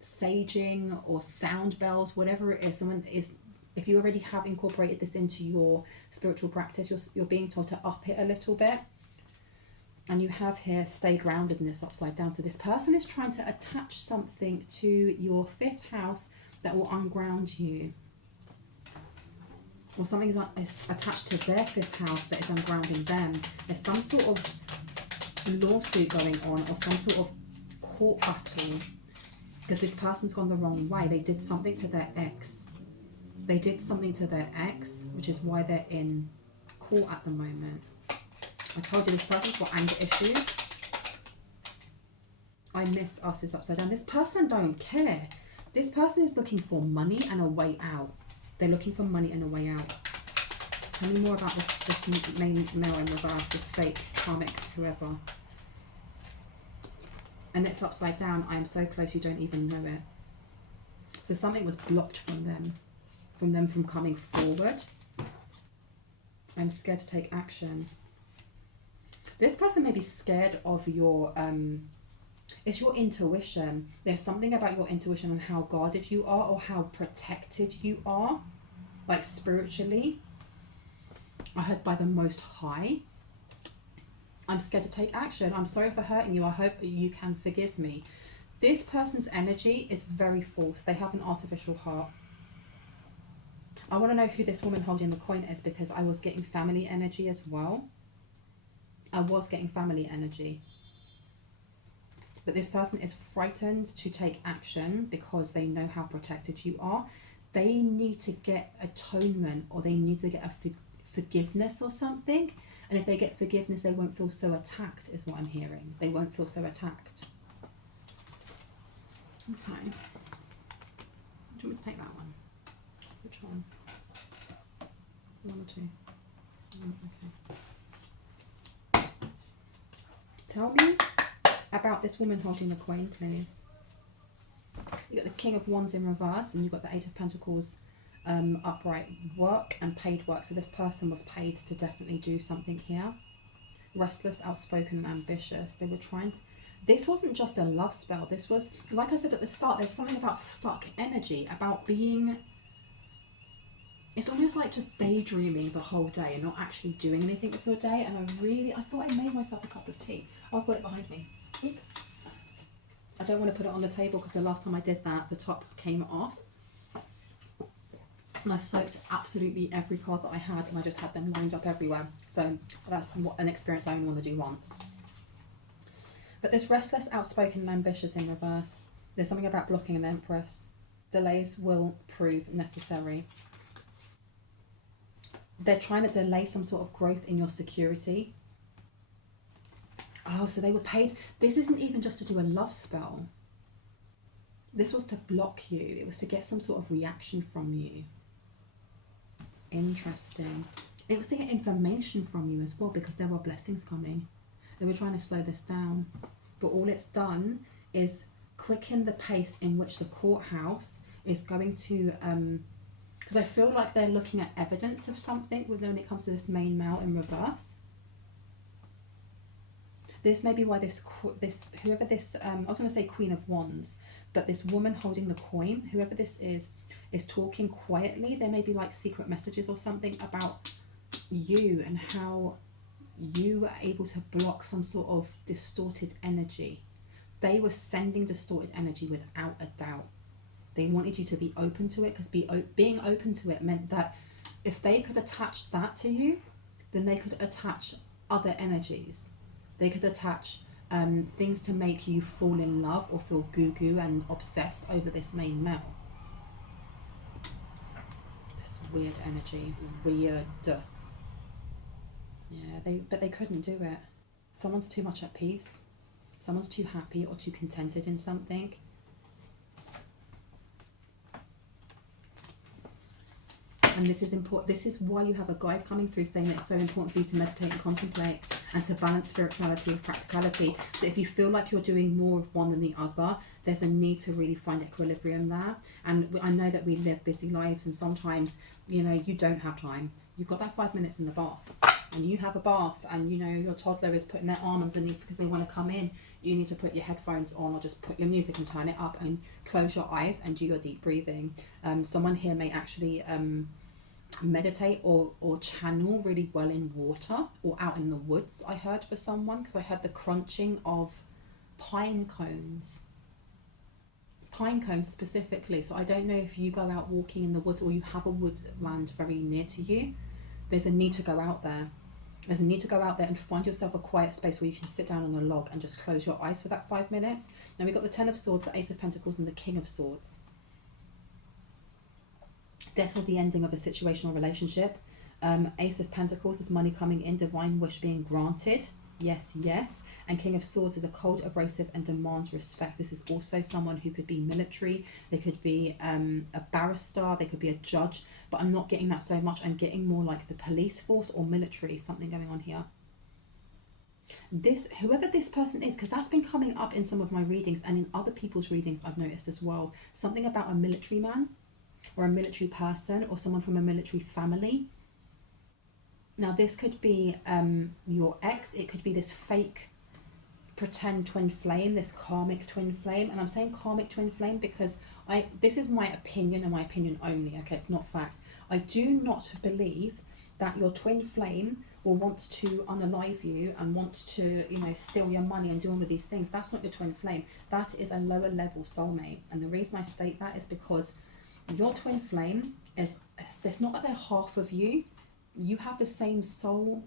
saging or sound bells, whatever it is. Someone is, if you already have incorporated this into your spiritual practice, you're being told to up it a little bit. And you have here, stay grounded in this upside down. So this person is trying to attach something to your 5th house that will unground you. Or something is attached to their 5th house that is ungrounding them. There's some sort of lawsuit going on, or some sort of court battle. Because this person's gone the wrong way. They did something to their ex. They did something to their ex, which is why they're in court at the moment. I told you this person's got anger issues. I miss us is upside down. This person don't care. This person is looking for money and a way out. They're looking for money and a way out. Tell me more about this main male in reverse, this fake, karmic, whoever. And it's upside down. I am so close you don't even know it. So something was blocked from them from coming forward. I'm scared to take action. This person may be scared of your, it's your intuition. There's something about your intuition and how guarded you are, or how protected you are, like spiritually. I heard by the Most High. I'm scared to take action. I'm sorry for hurting you. I hope you can forgive me. This person's energy is very false. They have an artificial heart. I want to know who this woman holding the coin is, because I was getting family energy as well. I was getting family energy. But this person is frightened to take action because they know how protected you are. They need to get atonement, or they need to get a forgiveness or something. And if they get forgiveness, they won't feel so attacked, is what I'm hearing. They won't feel so attacked. Okay. Do you want me to take that one? Which one? 1 or 2? Okay. Tell me about this woman holding the coin, please. You got the King of Wands in reverse, and you've got the 8 of Pentacles upright. Work and paid work. So this person was paid to definitely do something here. Restless, outspoken, and ambitious. They were trying to... This wasn't just a love spell. This was, like I said at the start, there was something about stuck energy, about being... It's almost like just daydreaming the whole day and not actually doing anything with your day. And I thought I made myself a cup of tea. Oh, I've got it behind me. Eep. I don't want to put it on the table because the last time I did that, the top came off. And I soaked absolutely every card that I had, and I just had them lined up everywhere. So that's an experience I only want to do once. But this restless, outspoken, and ambitious in reverse. There's something about blocking an Empress. Delays will prove necessary. They're trying to delay some sort of growth in your security. Oh, so they were paid. This isn't even just to do a love spell. This was to block you. It was to get some sort of reaction from you. Interesting. It was to get information from you as well, because there were blessings coming. They were trying to slow this down. But all it's done is quicken the pace in which the courthouse is going to... because I feel like they're looking at evidence of something when it comes to this main male in reverse. This may be why whoever this, I was going to say Queen of Wands, but this woman holding the coin, whoever this is talking quietly. There may be like secret messages or something about you and how you were able to block some sort of distorted energy. They were sending distorted energy without a doubt. They wanted you to be open to it, because being open to it meant that if they could attach that to you, then they could attach other energies. They could attach things to make you fall in love or feel goo-goo and obsessed over this main male. This weird energy. Weird. Yeah, but they couldn't do it. Someone's too much at peace. Someone's too happy or too contented in something. And this is important. This is why you have a guide coming through saying that it's so important for you to meditate and contemplate and to balance spirituality with practicality. So if you feel like you're doing more of one than the other, there's a need to really find equilibrium there. And I know that we live busy lives, and sometimes, you know, you don't have time. You've got that 5 minutes in the bath. and you have a bath and you know your toddler is putting their arm underneath because they want to come in, you need to put your headphones on or just put your music and turn it up and close your eyes and do your deep breathing. Someone here may actually meditate or channel really well in water or out in the woods. I heard for someone, because I heard the crunching of pine cones specifically. So I don't know if you go out walking in the woods or you have a woodland very near to you. There's a need to go out there. There's a need to go out there and find yourself a quiet space where you can sit down on a log and just close your eyes for that 5 minutes. Now we've got the Ten of Swords, the Ace of Pentacles, and the King of Swords. Death or the ending of a situational relationship. Ace of Pentacles is money coming in, divine wish being granted. Yes, yes. And King of Swords is a cold, abrasive, and demands respect. This is also someone who could be military. They could be a barrister. They could be a judge. But I'm not getting that so much. I'm getting more like the police force or military. Something going on here. Whoever this person is, because that's been coming up in some of my readings and in other people's readings I've noticed as well. Something about a military man or a military person or someone from a military family. Now this could be your ex. It could be this fake pretend twin flame, this karmic twin flame. And I'm saying karmic twin flame because this is my opinion and my opinion only. Okay, it's not fact. I do not believe that your twin flame will want to unalive you and want to, you know, steal your money and do all of these things. That's not your twin flame. That is a lower level soulmate. And the reason I state that is because your twin flame is, it's not that they're half of you. You have the same soul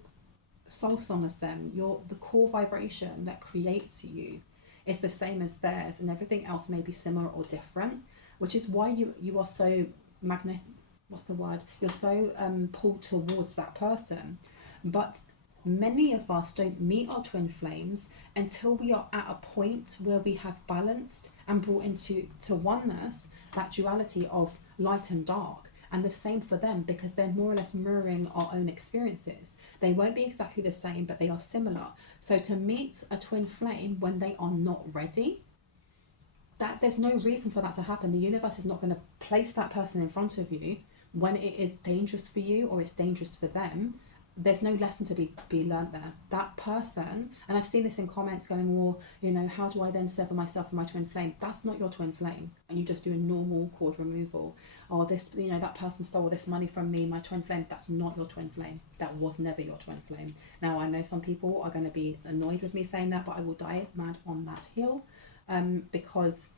song as them. The core vibration that creates you is the same as theirs, and everything else may be similar or different, which is why you are so you're so pulled towards that person. But many of us don't meet our twin flames until we are at a point where we have balanced and brought into oneness that duality of light and dark. And the same for them, because they're more or less mirroring our own experiences. They won't be exactly the same, but they are similar. So to meet a twin flame when they are not ready, that there's no reason for that to happen. The universe is not going to place that person in front of you when it is dangerous for you or it's dangerous for them. There's no lesson to be learnt there. That person, and I've seen this in comments going, well, you know, how do I then sever myself from my twin flame? That's not your twin flame. And you just do a normal cord removal. Or this, you know, that person stole this money from me, my twin flame. That's not your twin flame. That was never your twin flame. Now, I know some people are going to be annoyed with me saying that, but I will die mad on that hill. Because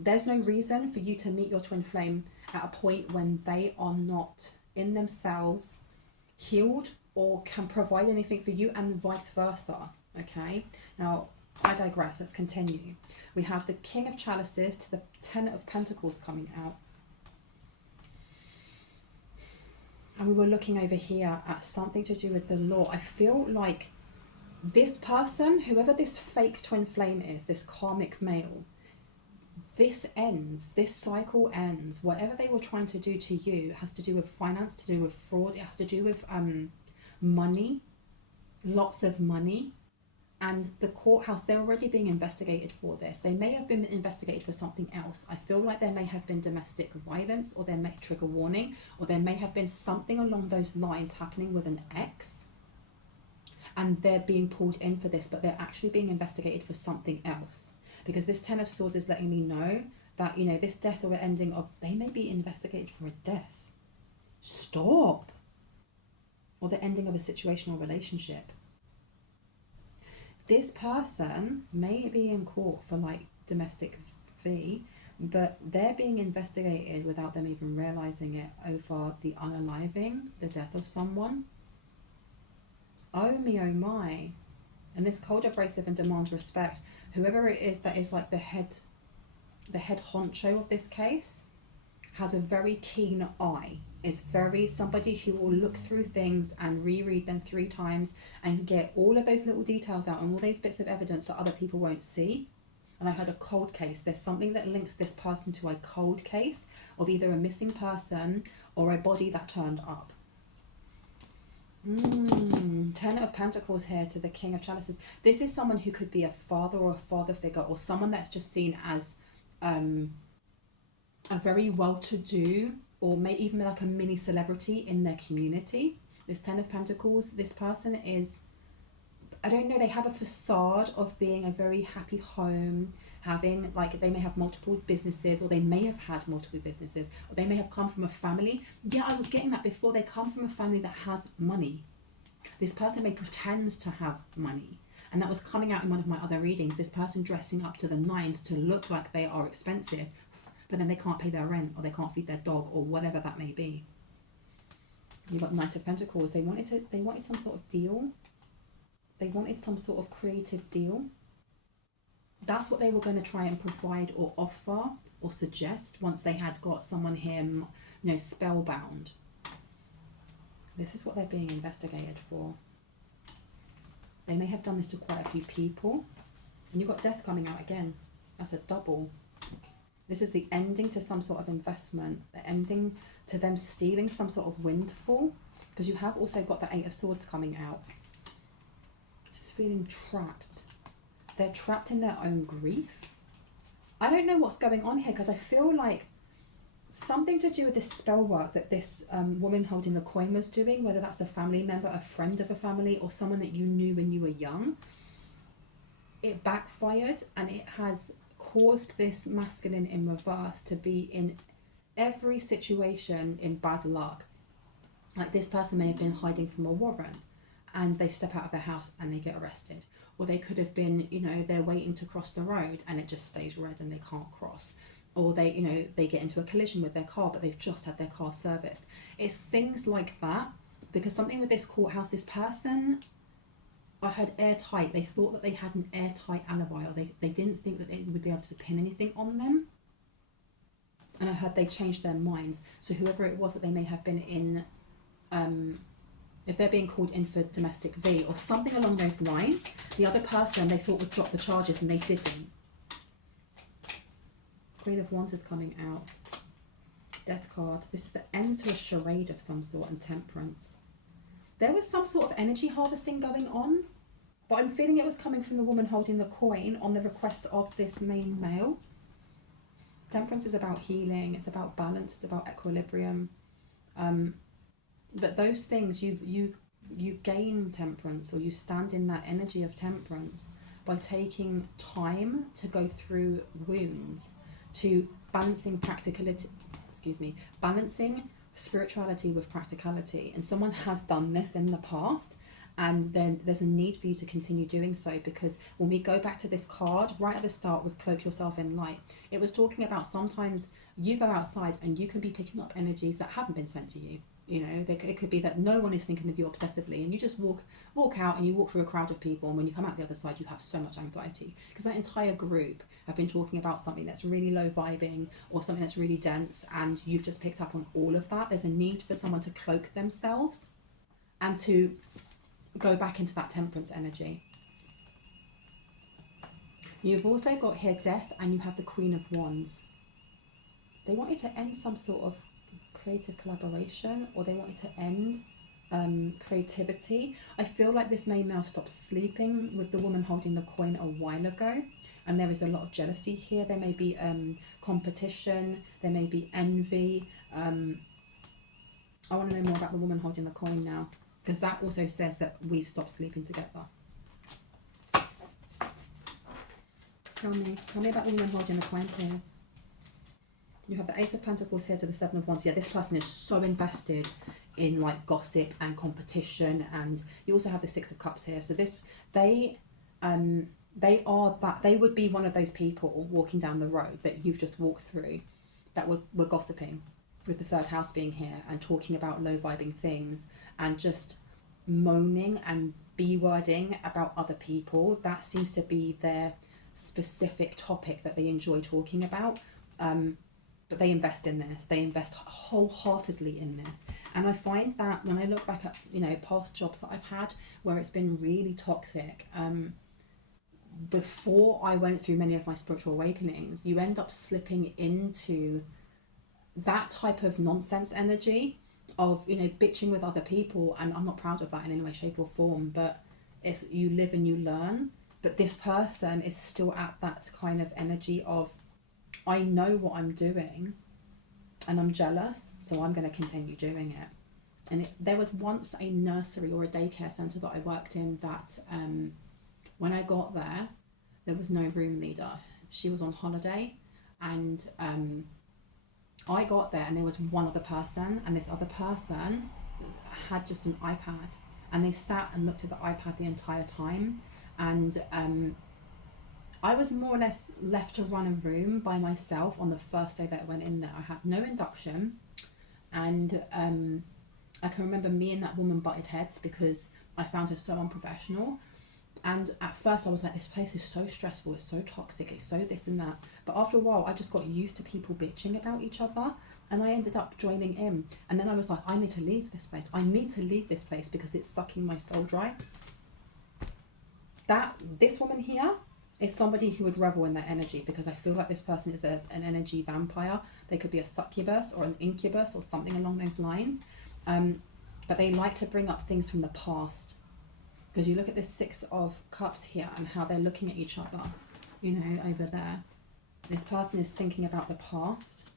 there's no reason for you to meet your twin flame at a point when they are not in themselves healed or can provide anything for you, and vice versa. Okay, now I digress. Let's continue. We have the King of Chalices to the Ten of Pentacles coming out, and we were looking over here at something to do with the law. I feel like this person, whoever this fake twin flame is, this karmic male, this ends, this cycle ends. Whatever they were trying to do to you has to do with finance, to do with fraud. It has to do with money, lots of money. And the courthouse, they're already being investigated for this. They may have been investigated for something else. I feel like there may have been domestic violence, or there may trigger warning, or there may have been something along those lines happening with an ex. And they're being pulled in for this, but they're actually being investigated for something else. Because this Ten of Swords is letting me know that, you know, this death or ending of, they may be investigated for a death. Stop. Or the ending of a situational relationship. This person may be in court for like domestic V, but they're being investigated without them even realizing it over the unaliving, the death of someone. Oh me, oh my. And this cold, abrasive, and demands respect. Whoever it is that is like the head honcho of this case has a very keen eye. Is very somebody who will look through things and reread them 3 times and get all of those little details out and all these bits of evidence that other people won't see. And I heard a cold case. There's something that links this person to a cold case of either a missing person or a body that turned up. Ten of Pentacles here to the King of Chalices. This is someone who could be a father or a father figure, or someone that's just seen as a very well-to-do, or may even like a mini celebrity in their community. This Ten of Pentacles, this person is, I don't know, they have a facade of being a very happy home, having, like, they may have multiple businesses, or they may have had multiple businesses, or they may have come from a family. Yeah, I was getting that before. They come from a family that has money. This person may pretend to have money. And that was coming out in one of my other readings. This person dressing up to the nines to look like they are expensive, but then they can't pay their rent, or they can't feed their dog, or whatever that may be. You've got Knight of Pentacles. They wanted some sort of deal. They wanted some sort of creative deal. That's what they were going to try and provide or offer or suggest once they had got someone here, you know, spellbound. This is what they're being investigated for. They may have done this to quite a few people. And you've got Death coming out again. That's a double. This is the ending to some sort of investment. The ending to them stealing some sort of windfall. Because you have also got the Eight of Swords coming out. This is feeling trapped. They're trapped in their own grief. I don't know what's going on here, because I feel like something to do with this spell work that this woman holding the coin was doing, whether that's a family member, a friend of a family, or someone that you knew when you were young, it backfired, and it has caused this masculine in reverse to be in every situation in bad luck. Like, this person may have been hiding from a warrant, and they step out of their house and they get arrested. Or they could have been, you know, they're waiting to cross the road and it just stays red and they can't cross. Or they, you know, they get into a collision with their car, but they've just had their car serviced. It's things like that, because something with this courthouse, this person, I heard airtight. They thought that they had an airtight alibi, or they didn't think that they would be able to pin anything on them. And I heard they changed their minds. So whoever it was that they may have been in, if they're being called in for domestic V or something along those lines, the other person they thought would drop the charges and they didn't. Queen of Wands is coming out. Death card. This is the end to a charade of some sort, and Temperance. There was some sort of energy harvesting going on, but I'm feeling it was coming from the woman holding the coin on the request of this main male. Temperance is about healing, it's about balance, it's about equilibrium. But those things, you gain temperance, or you stand in that energy of temperance by taking time to go through wounds, to balancing balancing spirituality with practicality. And someone has done this in the past, and then there's a need for you to continue doing so, because when we go back to this card right at the start with Cloak Yourself in Light, it was talking about sometimes you go outside and you can be picking up energies that haven't been sent to you. You know, it could be that no one is thinking of you obsessively, and you just walk out and you walk through a crowd of people, and when you come out the other side you have so much anxiety because that entire group have been talking about something that's really low vibing or something that's really dense, and you've just picked up on all of that. There's a need for someone to cloak themselves and to go back into that temperance energy. You've also got here Death, and you have the Queen of Wands. They want you to end some sort of creative collaboration, or they wanted to end creativity. I feel like this main male stopped sleeping with the woman holding the coin a while ago, and there is a lot of jealousy here. There may be competition, there may be envy. I want to know more about the woman holding the coin now, because that also says that we've stopped sleeping together. Tell me about the woman holding the coin, please. You have the Ace of Pentacles here to the Seven of Wands. Yeah, this person is so invested in like gossip and competition, and you also have the Six of Cups here. So they would be one of those people walking down the road that you've just walked through that were gossiping, with the third house being here and talking about low vibing things and just moaning and b-wording about other people. That seems to be their specific topic that they enjoy talking about. But they invest in this, they invest wholeheartedly in this. And I find that when I look back at, you know, past jobs that I've had where it's been really toxic, before I went through many of my spiritual awakenings, you end up slipping into that type of nonsense energy of, you know, bitching with other people. And I'm not proud of that in any way, shape or form, but it's, you live and you learn. But this person is still at that kind of energy of, I know what I'm doing and I'm jealous, so I'm going to continue doing it. And there was once a nursery or a daycare centre that I worked in that when I got there, there was no room leader. She was on holiday, and I got there and there was one other person, and this other person had just an iPad, and they sat and looked at the iPad the entire time. And I was more or less left to run a room by myself on the first day that I went in there. I had no induction, and I can remember me and that woman butted heads because I found her so unprofessional. And at first I was like, this place is so stressful, it's so toxic, it's so this and that. But after a while, I just got used to people bitching about each other, and I ended up joining in. And then I was like, I need to leave this place. I need to leave this place because it's sucking my soul dry. This woman here is somebody who would revel in that energy, because I feel like this person is an energy vampire. They could be a succubus or an incubus or something along those lines. But they like to bring up things from the past. Because you look at this Six of Cups here and how they're looking at each other, you know, over there. This person is thinking about the past,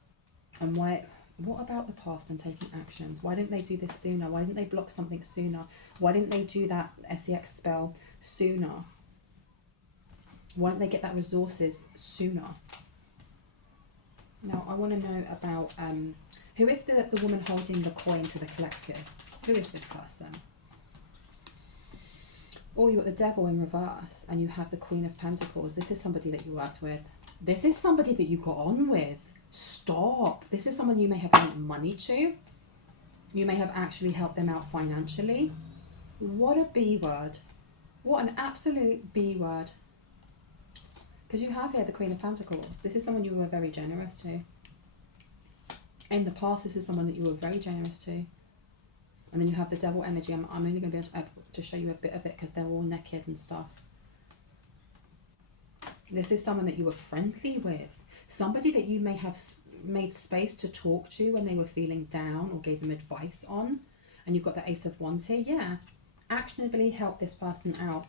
and what about the past and taking actions? Why didn't they do this sooner? Why didn't they block something sooner? Why didn't they do that SEX spell sooner? Why didn't they get that resources sooner? Now, I want to know about, who is the woman holding the coin to the collective? Who is this person? Or you've got the Devil in reverse, and you have the Queen of Pentacles. This is somebody that you worked with. This is somebody that you got on with. Stop. This is someone you may have lent money to. You may have actually helped them out financially. What a B word. What an absolute B word. Because you have here the Queen of Pentacles. This is someone you were very generous to. In the past, this is someone that you were very generous to. And then you have the Devil energy. I'm only going to be able to show you a bit of it because they're all naked and stuff. This is someone that you were friendly with. Somebody that you may have made space to talk to when they were feeling down or gave them advice on. And you've got the Ace of Wands here. Yeah. Actionably help this person out.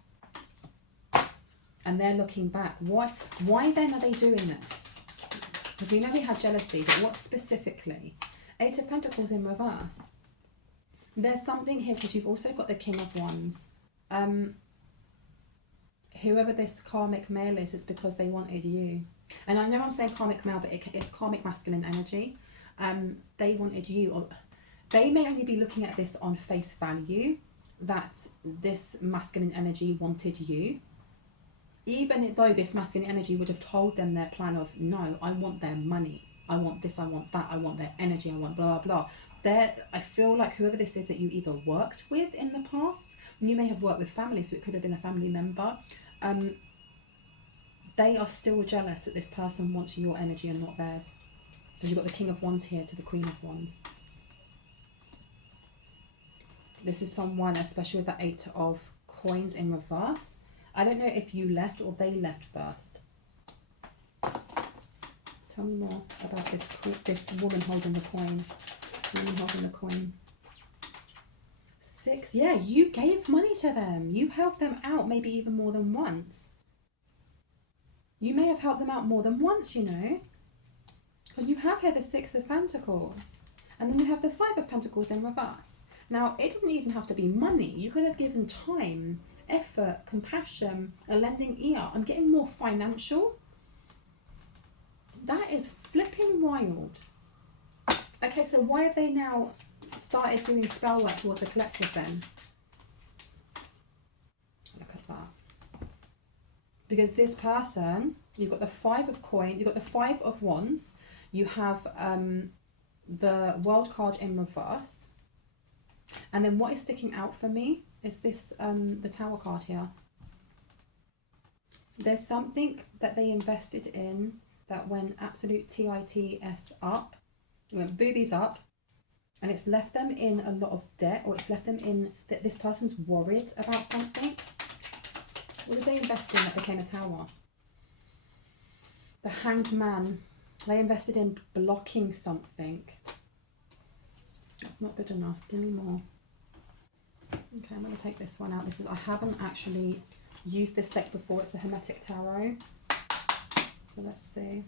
And they're looking back. Why then are they doing this? Because we know we had jealousy, but what specifically? Eight of Pentacles in reverse. There's something here because you've also got the King of Wands. Whoever this karmic male is, it's because they wanted you. And I know I'm saying karmic male, but it's karmic masculine energy. They wanted you. Or they may only be looking at this on face value, that this masculine energy wanted you. Even though this masculine energy would have told them their plan of, no, I want their money. I want this, I want that, I want their energy, I want blah, blah, blah. I feel like whoever this is that you either worked with in the past, you may have worked with family, so it could have been a family member. They are still jealous that this person wants your energy and not theirs. Because you've got the King of Wands here to the Queen of Wands. This is someone, especially with the Eight of Coins in reverse. I don't know if you left or they left first. Tell me more about this woman holding the coin. Woman holding the coin. 6. Yeah, you gave money to them. You helped them out maybe even more than once. You may have helped them out more than once, you know. Because you have here the 6 of Pentacles. And then you have the 5 of Pentacles in reverse. Now, it doesn't even have to be money. You could have given time, effort, compassion, a lending ear. I'm getting more financial. That is flipping wild. Okay, so why have they now started doing spell work towards the collective then? Look at that. Because this person, you've got the 5 of coin, you've got the 5 of wands, you have the world card in reverse. And then what is sticking out for me is this, the Tower card here. There's something that they invested in that went absolute tits up, went boobies up, and it's left them in a lot of debt, or it's left them in that this person's worried about something. What did they invest in that became a tower? The Hanged Man. They invested in blocking something. That's not good enough. Give me more. Okay, I'm going to take this one out. I haven't actually used this deck before. It's the Hermetic Tarot. So let's see.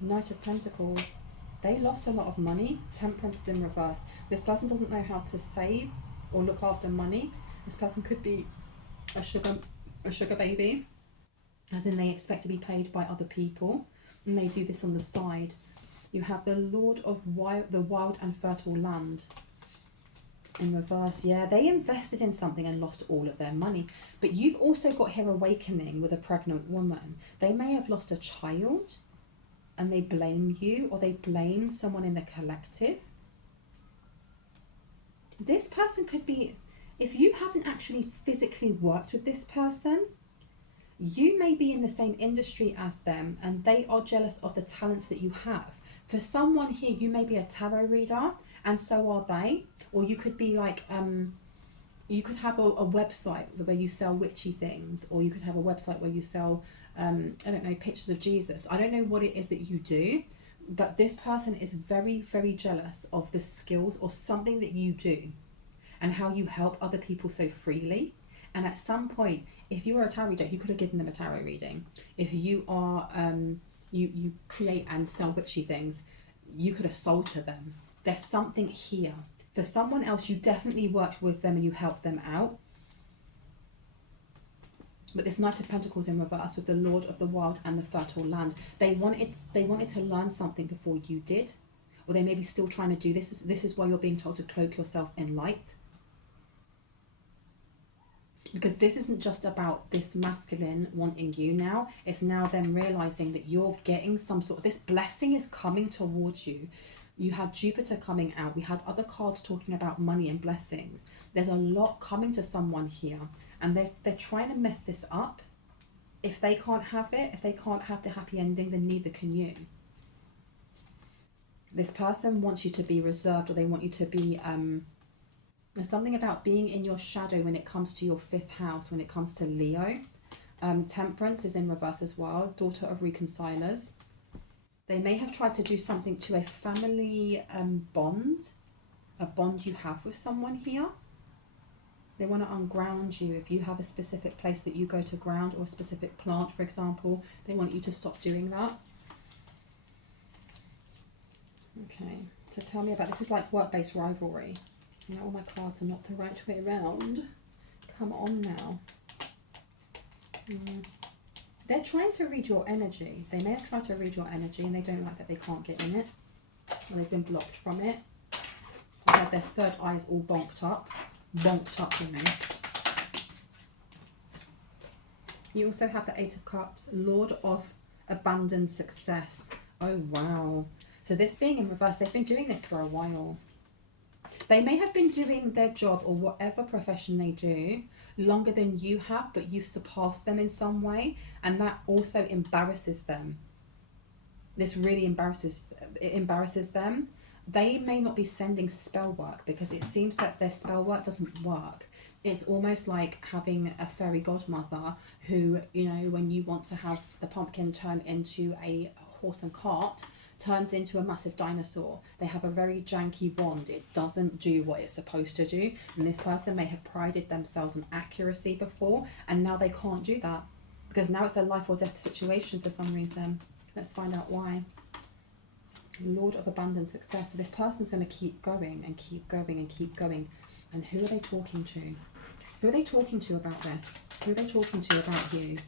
Knight of Pentacles. They lost a lot of money. Temperance is in reverse. This person doesn't know how to save or look after money. This person could be a sugar baby, as in they expect to be paid by other people, and they do this on the side. You have the Lord of the wild and fertile land in reverse. Yeah, they invested in something and lost all of their money. But you've also got here awakening with a pregnant woman. They may have lost a child and they blame you, or they blame someone in the collective. This person could be, if you haven't actually physically worked with this person, you may be in the same industry as them and they are jealous of the talents that you have. For someone here, you may be a tarot reader and so are they. Or you could be like, you could have a website where you sell witchy things, or you could have a website where you sell, I don't know, pictures of Jesus. I don't know what it is that you do, but this person is very, very jealous of the skills or something that you do and how you help other people so freely. And at some point, if you were a tarot reader, you could have given them a tarot reading. If you are, you create and sell witchy things, you could have sold to them. There's something here. For someone else, you definitely worked with them and you helped them out. But this Knight of Pentacles in reverse with the Lord of the Wild and the Fertile Land. They wanted to learn something before you did. Or they may be still trying to do this. This is why you're being told to cloak yourself in light. Because this isn't just about this masculine wanting you now. It's now them realizing that you're getting some sort of, this blessing is coming towards you. You had Jupiter coming out. We had other cards talking about money and blessings. There's a lot coming to someone here. And they're trying to mess this up. If they can't have it, if they can't have the happy ending, then neither can you. This person wants you to be reserved, or they want you to be... there's something about being in your shadow when it comes to your 5th house, when it comes to Leo. Temperance is in reverse as well. Daughter of reconcilers. They may have tried to do something to a family bond, a bond you have with someone here. They want to unground you. If you have a specific place that you go to ground, or a specific plant, for example, they want you to stop doing that. Okay, so tell me about, this is like work-based rivalry. You know, all my cards are not the right way around. Come on now. They're trying to read your energy. They may have tried to read your energy and they don't like that they can't get in it. Or they've been blocked from it. Or they have their third eyes all bonked up. Bonked up, you know. You also have the 8 of Cups. Lord of abandoned success. Oh, wow. So this being in reverse, they've been doing this for a while. They may have been doing their job or whatever profession they do longer than you have, but you've surpassed them in some way, and that also embarrasses them. This really embarrasses them. They may not be sending spell work because it seems that their spell work doesn't work. It's almost like having a fairy godmother who, you know, when you want to have the pumpkin turn into a horse and cart, turns into a massive dinosaur. They have a very janky wand. It doesn't do what it's supposed to do. And this person may have prided themselves on accuracy before, and now they can't do that because now it's a life or death situation for some reason. Let's find out why. Lord of abundant success. So this person's going to keep going and keep going and keep going. And who are they talking to? Who are they talking to about this? Who are they talking to about you?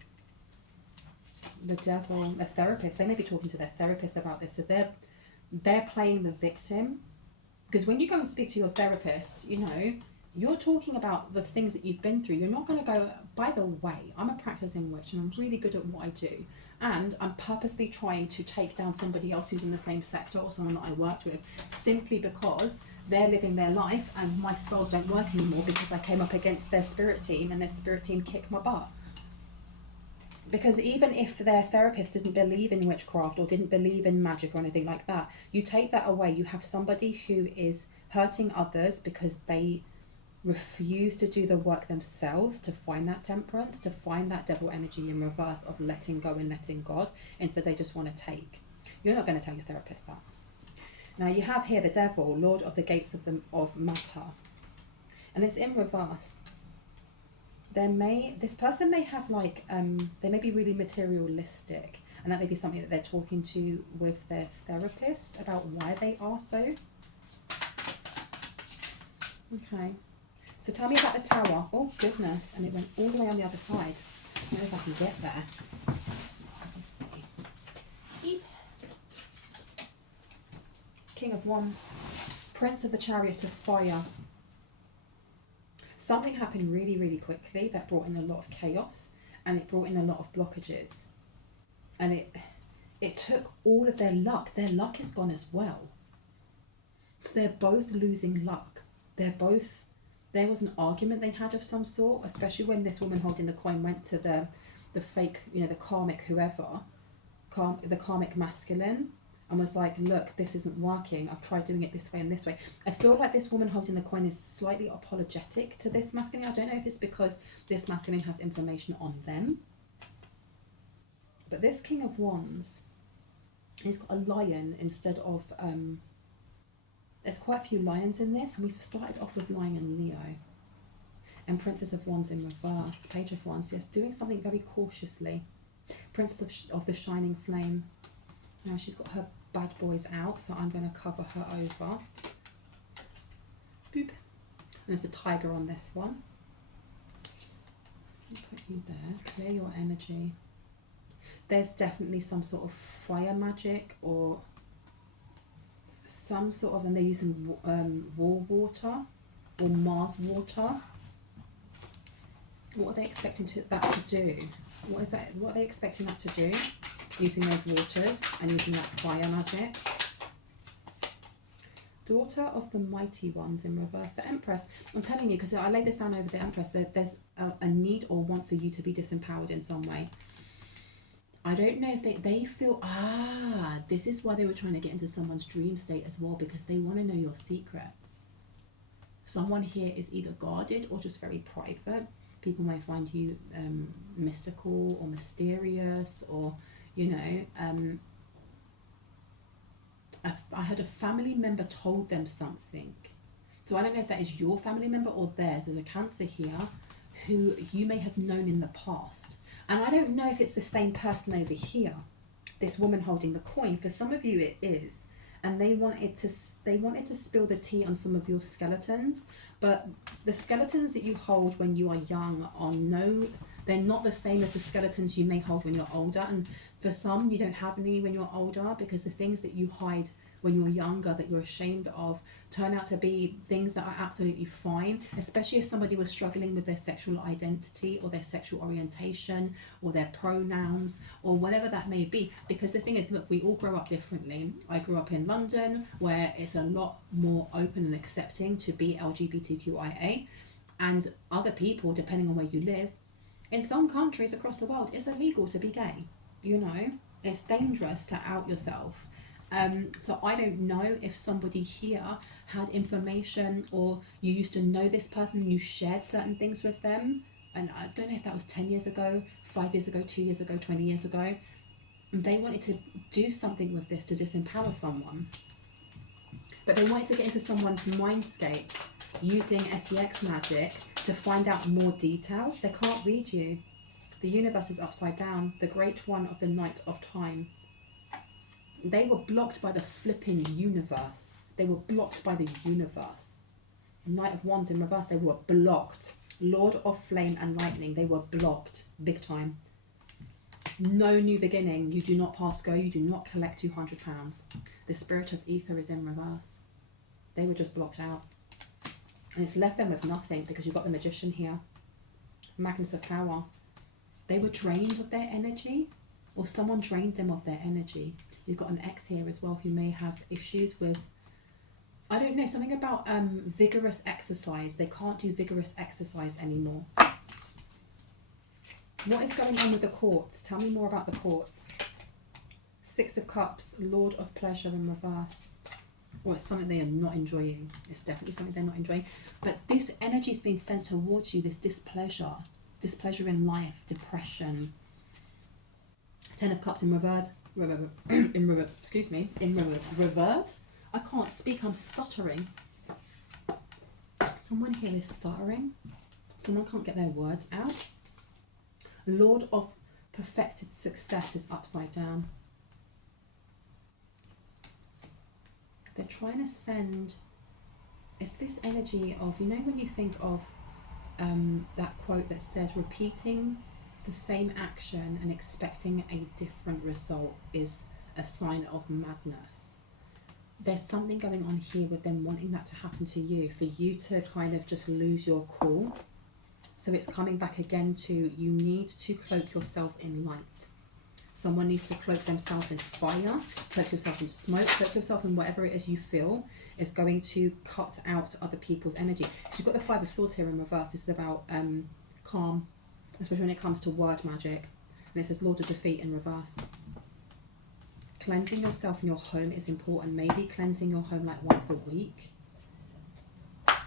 The devil, a therapist. They may be talking to their therapist about this. So they're playing the victim. Because when you go and speak to your therapist, you know, you're talking about the things that you've been through. You're not going to go, by the way, I'm a practicing witch and I'm really good at what I do. And I'm purposely trying to take down somebody else who's in the same sector or someone that I worked with simply because they're living their life and my spells don't work anymore because I came up against their spirit team and their spirit team kicked my butt. Because even if their therapist didn't believe in witchcraft or didn't believe in magic or anything like that, you take that away. You have somebody who is hurting others because they refuse to do the work themselves to find that temperance, to find that devil energy in reverse of letting go and letting God. Instead, they just want to take. You're not going to tell your therapist that. Now, you have here the devil, Lord of the gates of matter. And it's in reverse. This person may have like, they may be really materialistic And that may be something that they're talking to with their therapist about why they are so. Okay. So tell me about the Tower. Oh, goodness. And it went all the way on the other side. I don't know if I can get there. Let me see. Eep. King of Wands. Prince of the Chariot of Fire. Something happened really, really quickly that brought in a lot of chaos, and it brought in a lot of blockages. And it took all of their luck. Their luck is gone as well. So they're both losing luck. There was an argument they had of some sort, especially when this woman holding the coin went to the fake, the karmic whoever, the karmic masculine, and was like, look, this isn't working. I've tried doing it this way and this way. I feel like this woman holding the coin is slightly apologetic to this masculine. I don't know if it's because this masculine has information on them. But this King of Wands, he's got a lion instead of, there's quite a few lions in this, and we've started off with Lion and Leo. And Princess of Wands in reverse, Page of Wands, yes, doing something very cautiously. Princess of the Shining Flame. Now she's got her bad boys out, so I'm going to cover her over. Boop. And there's a tiger on this one. Put you there, clear your energy. There's definitely some sort of fire magic or some sort of, and they're using war water or Mars water. What are they expecting that to do? What is that? What are they expecting that to do? Using those waters and using that fire magic. Daughter of the Mighty Ones in reverse. The Empress. I'm telling you, because I laid this down over the Empress, there's a need or want for you to be disempowered in some way. I don't know if they feel, this is why they were trying to get into someone's dream state as well, because they want to know your secrets. Someone here is either guarded or just very private. People may find you mystical or mysterious, or, I had a family member told them something. So I don't know if that is your family member or theirs. There's a Cancer here who you may have known in the past. And I don't know if it's the same person over here, this woman holding the coin. For some of you it is. And they wanted to spill the tea on some of your skeletons. But the skeletons that you hold when you are young they're not the same as the skeletons you may hold when you're older. And for some, you don't have any when you're older, because the things that you hide when you're younger that you're ashamed of turn out to be things that are absolutely fine, especially if somebody was struggling with their sexual identity or their sexual orientation or their pronouns or whatever that may be. Because the thing is, look, we all grow up differently. I grew up in London, where it's a lot more open and accepting to be LGBTQIA, and other people, depending on where you live, in some countries across the world, it's illegal to be gay. It's dangerous to out yourself. So I don't know if somebody here had information, or you used to know this person and you shared certain things with them. And I don't know if that was 10 years ago, 5 years ago, 2 years ago, 20 years ago. And they wanted to do something with this to disempower someone. But they wanted to get into someone's mindscape using SEX magic to find out more details. They can't read you. The universe is upside down. The great one of the night of time. They were blocked by the flipping universe. They were blocked by the universe. Knight of Wands in reverse, they were blocked. Lord of Flame and Lightning, they were blocked. Big time. No new beginning. You do not pass go. You do not collect £200. The Spirit of Ether is in reverse. They were just blocked out. And it's left them with nothing, because you've got the Magician here. Magnus of Power. They were drained of their energy, or someone drained them of their energy. You've got an ex here as well who may have issues with, I don't know, something about vigorous exercise. They can't do vigorous exercise anymore. What is going on with the courts? Tell me more about the courts. Six of Cups, Lord of Pleasure in reverse. Or it's something they are not enjoying. It's definitely something they're not enjoying. But this energy is being sent towards you, this displeasure in life, depression. Ten of Cups in reverse. Revert. I can't speak, I'm stuttering. Someone here is stuttering. Someone can't get their words out. Lord of perfected success is upside down. They're trying to send, it's this energy of, you know, when you think of that quote that says repeating the same action and expecting a different result is a sign of madness. There's something going on here with them wanting that to happen to you, for you to kind of just lose your cool. So it's coming back again to, you need to cloak yourself in light. Someone needs to cloak themselves in fire, cloak yourself in smoke, cloak yourself in whatever it is you feel is going to cut out other people's energy. So you've got the Five of Swords here in reverse. This is about calm, especially when it comes to word magic. And it says Lord of Defeat in reverse. Cleansing yourself in your home is important. Maybe cleansing your home like once a week.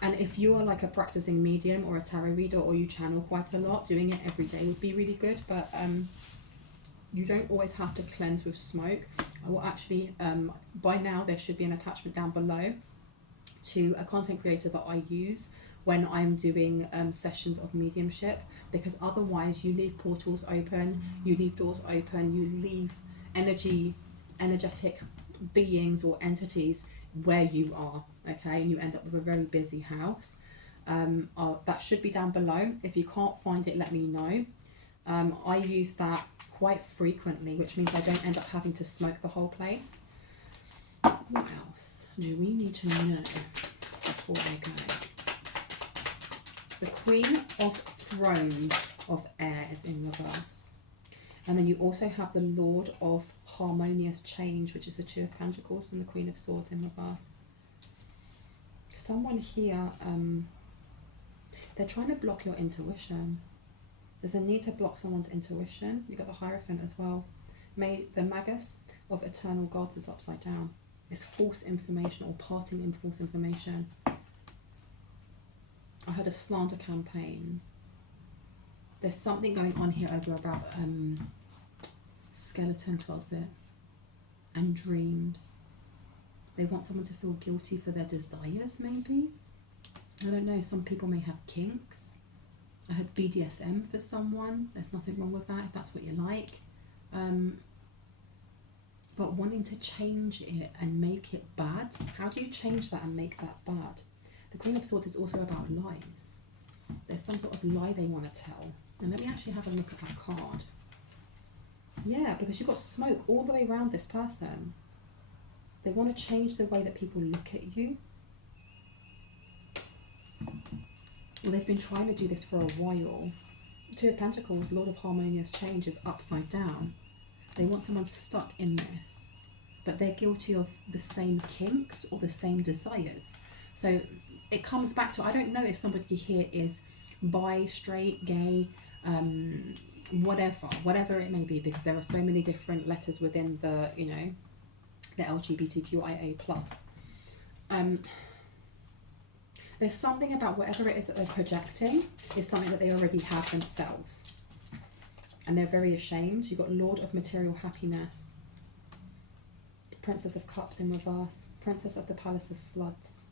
And if you are like a practicing medium or a tarot reader, or you channel quite a lot, doing it every day would be really good. But you don't always have to cleanse with smoke. I will actually, by now there should be an attachment down below to a content creator that I use when I'm doing sessions of mediumship, because otherwise you leave portals open, you leave doors open, you leave energetic beings or entities where you are, okay, and you end up with a very busy house. That should be down below. If you can't find it, let me know. I use that quite frequently, which means I don't end up having to smoke the whole place. What else do we need to know before I go? The Queen of Thrones of Air is in reverse. And then you also have the Lord of Harmonious Change, which is the Two of Pentacles, and the Queen of Swords in reverse. Someone here, they're trying to block your intuition. There's a need to block someone's intuition. You've got the Hierophant as well. May the Magus of Eternal Gods is upside down. It's false information, or parting in false information. I heard a slander campaign. There's something going on here over about skeleton closet and dreams. They want someone to feel guilty for their desires, maybe. I don't know, some people may have kinks. I had BDSM for someone. There's nothing wrong with that if that's what you like. But wanting to change it and make it bad, how do you change that and make that bad? The Queen of Swords is also about lies. There's some sort of lie they want to tell. And let me actually have a look at that card. Yeah, because you've got smoke all the way around this person. They want to change the way that people look at you. Well, they've been trying to do this for a while. Two of Pentacles, Lord of Harmonious Change, is upside down. They want someone stuck in this, but they're guilty of the same kinks or the same desires. So it comes back to, I don't know if somebody here is bi, straight, gay, whatever it may be, because there are so many different letters within the, you know, the LGBTQIA+. There's something about whatever it is that they're projecting is something that they already have themselves. And they're very ashamed. You've got Lord of Material Happiness, Princess of Cups in reverse, Princess of the Palace of Floods.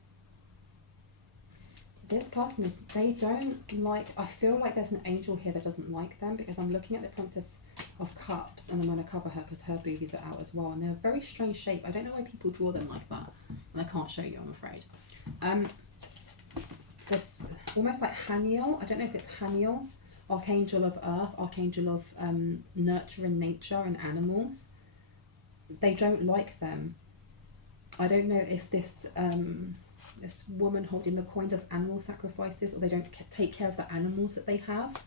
This person is, they don't like, I feel like there's an angel here that doesn't like them, because I'm looking at the Princess of Cups and I'm going to cover her because her boobies are out as well. And they're a very strange shape. I don't know why people draw them like that. And I can't show you, I'm afraid. This almost like Haniel. I don't know if it's Haniel, Archangel of Earth, Archangel of nurturing nature and animals. They don't like them. I don't know if this this woman holding the coin does animal sacrifices, or they don't take care of the animals that they have.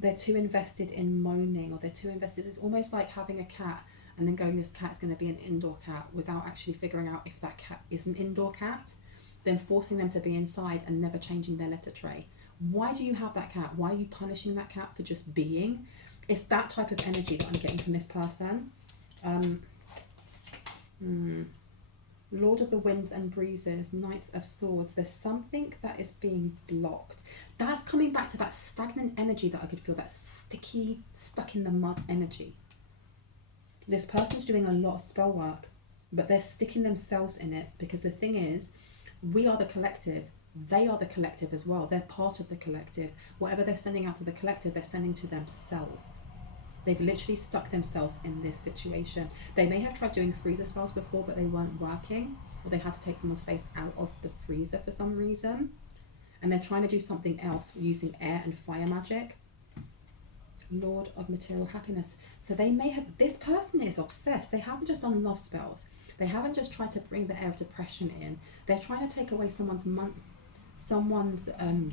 They're too invested in moaning, or they're too invested. It's almost like having a cat and then going, this cat's going to be an indoor cat, without actually figuring out if that cat is an indoor cat, then forcing them to be inside and never changing their litter tray. Why do you have that cat? Why are you punishing that cat for just being? It's that type of energy that I'm getting from this person. Lord of the Winds and Breezes, Knights of Swords. There's something that is being blocked. That's coming back to that stagnant energy that I could feel, that sticky, stuck in the mud energy. This person's doing a lot of spell work, but they're sticking themselves in it, because the thing is, we are the collective. They are the collective as well. They're part of the collective. Whatever they're sending out to the collective, they're sending to themselves. They've literally stuck themselves in this situation. They may have tried doing freezer spells before, but they weren't working, or they had to take someone's face out of the freezer for some reason. And they're trying to do something else using air and fire magic. Lord of material happiness. So they may have, this person is obsessed. They haven't just done love spells. They haven't just tried to bring the air of depression in. They're trying to take away someone's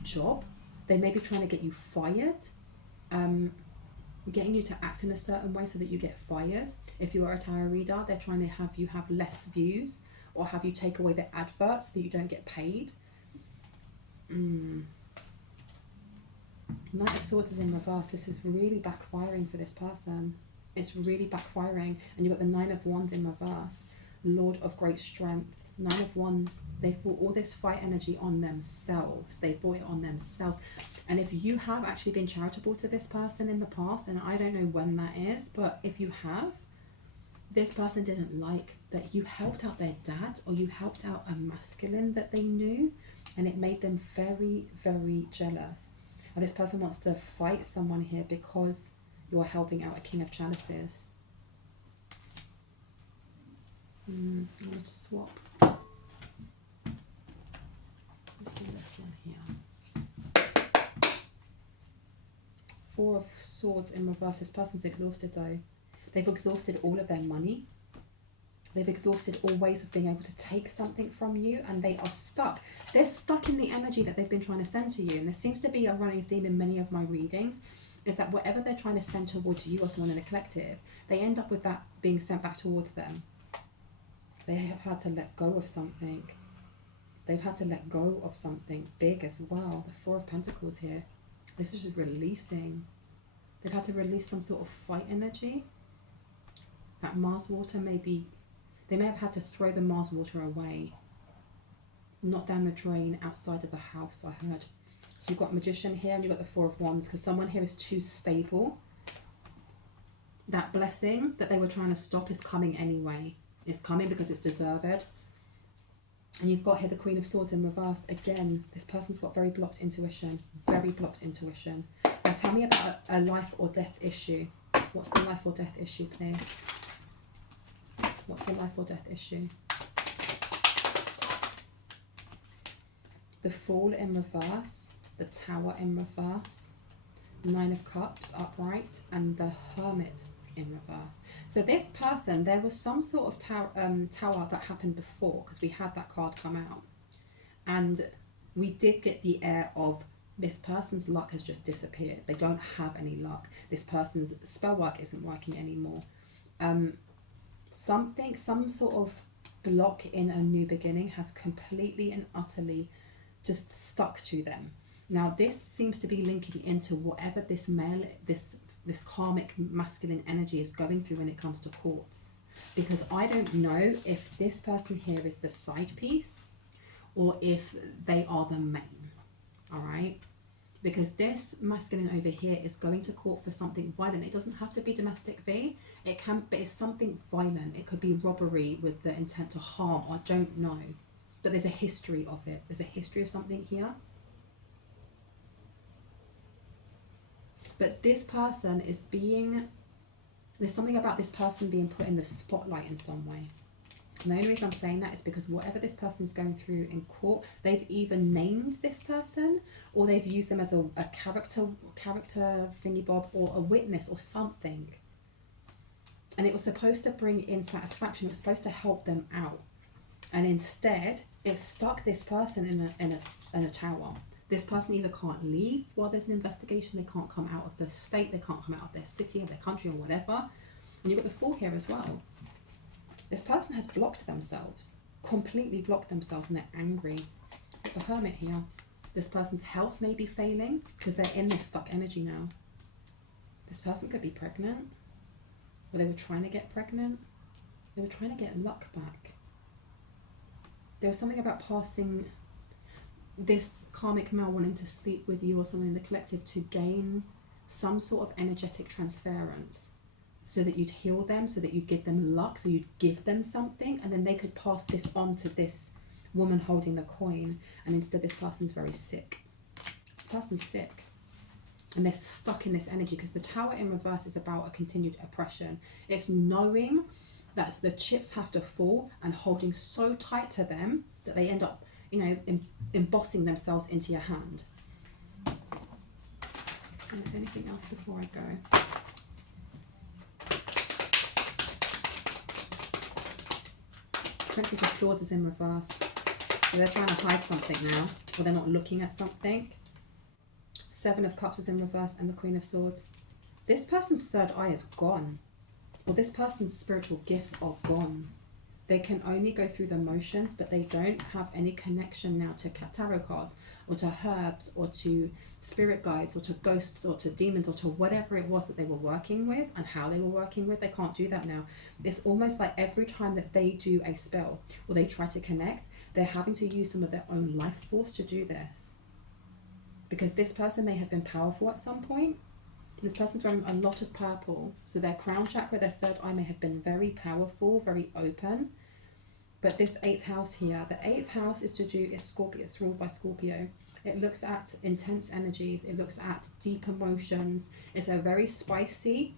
job. They may be trying to get you fired. Getting you to act in a certain way so that you get fired. If you are a tarot reader, they're trying to have you have less views, or have you take away the adverts so that you don't get paid. Knight of Swords is in reverse. This is really backfiring for this person. It's really backfiring. And you've got the Nine of Wands in reverse. Lord of Great Strength. Nine of Wands. They've brought all this fight energy on themselves. They've brought it on themselves. And if you have actually been charitable to this person in the past, and I don't know when that is, but if you have, this person didn't like that you helped out their dad, or you helped out a masculine that they knew, and it made them very, very jealous. And this person wants to fight someone here because you're helping out a King of Chalices. I'm going to swap. Let's see this one here. Four of Swords in reverse. This person's exhausted though. They've exhausted all of their money. They've exhausted all ways of being able to take something from you, and they are stuck. They're stuck in the energy that they've been trying to send to you. And there seems to be a running theme in many of my readings, is that whatever they're trying to send towards you or someone in the collective, they end up with that being sent back towards them. They have had to let go of something. They've had to let go of something big as well. The Four of Pentacles here. This is just releasing. They've had to release some sort of fight energy. That Mars water may be... They may have had to throw the Mars water away. Not down the drain, outside of the house, I heard. So you've got Magician here, and you've got the Four of Wands, because someone here is too stable. That blessing that they were trying to stop is coming anyway. It's coming because it's deserved. And you've got here the Queen of Swords in reverse. Again, this person's got very blocked intuition. Very blocked intuition. Now tell me about a life or death issue. What's the life or death issue, please? What's the life or death issue? The Fool in reverse. The Tower in reverse. Nine of Cups upright. And the Hermit in reverse. So this person, there was some sort of tower that happened before, because we had that card come out, and we did get the air of this person's luck has just disappeared. They don't have any luck. This person's spell work isn't working anymore. Some sort of block in a new beginning has completely and utterly just stuck to them. Now this seems to be linking into whatever this male, this karmic masculine energy is going through when it comes to courts. Because I don't know if this person here is the side piece or if they are the main. Alright? Because this masculine over here is going to court for something violent. It doesn't have to be domestic V. It can, but it's something violent. It could be robbery with the intent to harm. I don't know. But there's a history of it. There's a history of something here. But this person is being, there's something about this person being put in the spotlight in some way. And the only reason I'm saying that is because whatever this person's going through in court, they've either named this person, or they've used them as a character thingy bob, or a witness or something. And it was supposed to bring in satisfaction. It was supposed to help them out. And instead, it stuck this person in a tower. This person either can't leave while there's an investigation, they can't come out of the state, they can't come out of their city or their country or whatever. And you've got the Fool here as well. This person has blocked themselves, completely blocked themselves, and they're angry. The Hermit here. This person's health may be failing because they're in this stuck energy now. This person could be pregnant, or they were trying to get pregnant. They were trying to get luck back. There was something about passing this karmic male wanting to sleep with you or someone in the collective to gain some sort of energetic transference, so that you'd heal them, so that you'd give them luck, so you'd give them something, and then they could pass this on to this woman holding the coin. And instead this person's very sick. This person's sick. And they're stuck in this energy because the Tower in reverse is about a continued oppression. It's knowing that the chips have to fall and holding so tight to them that they end up, you know, embossing themselves into your hand. Anything else before I go? Princess of Swords is in reverse. So they're trying to hide something now, or they're not looking at something. Seven of Cups is in reverse and the Queen of Swords. This person's third eye is gone. Or this person's spiritual gifts are gone. They can only go through the motions, but they don't have any connection now to tarot cards or to herbs or to spirit guides or to ghosts or to demons or to whatever it was that they were working with and how they were working with. They can't do that now. It's almost like every time that they do a spell or they try to connect, they're having to use some of their own life force to do this. Because this person may have been powerful at some point. This person's wearing a lot of purple. So their crown chakra, their third eye may have been very powerful, very open. But this 8th house here, the 8th house is Scorpio, it's ruled by Scorpio. It looks at intense energies. It looks at deep emotions. It's a very spicy,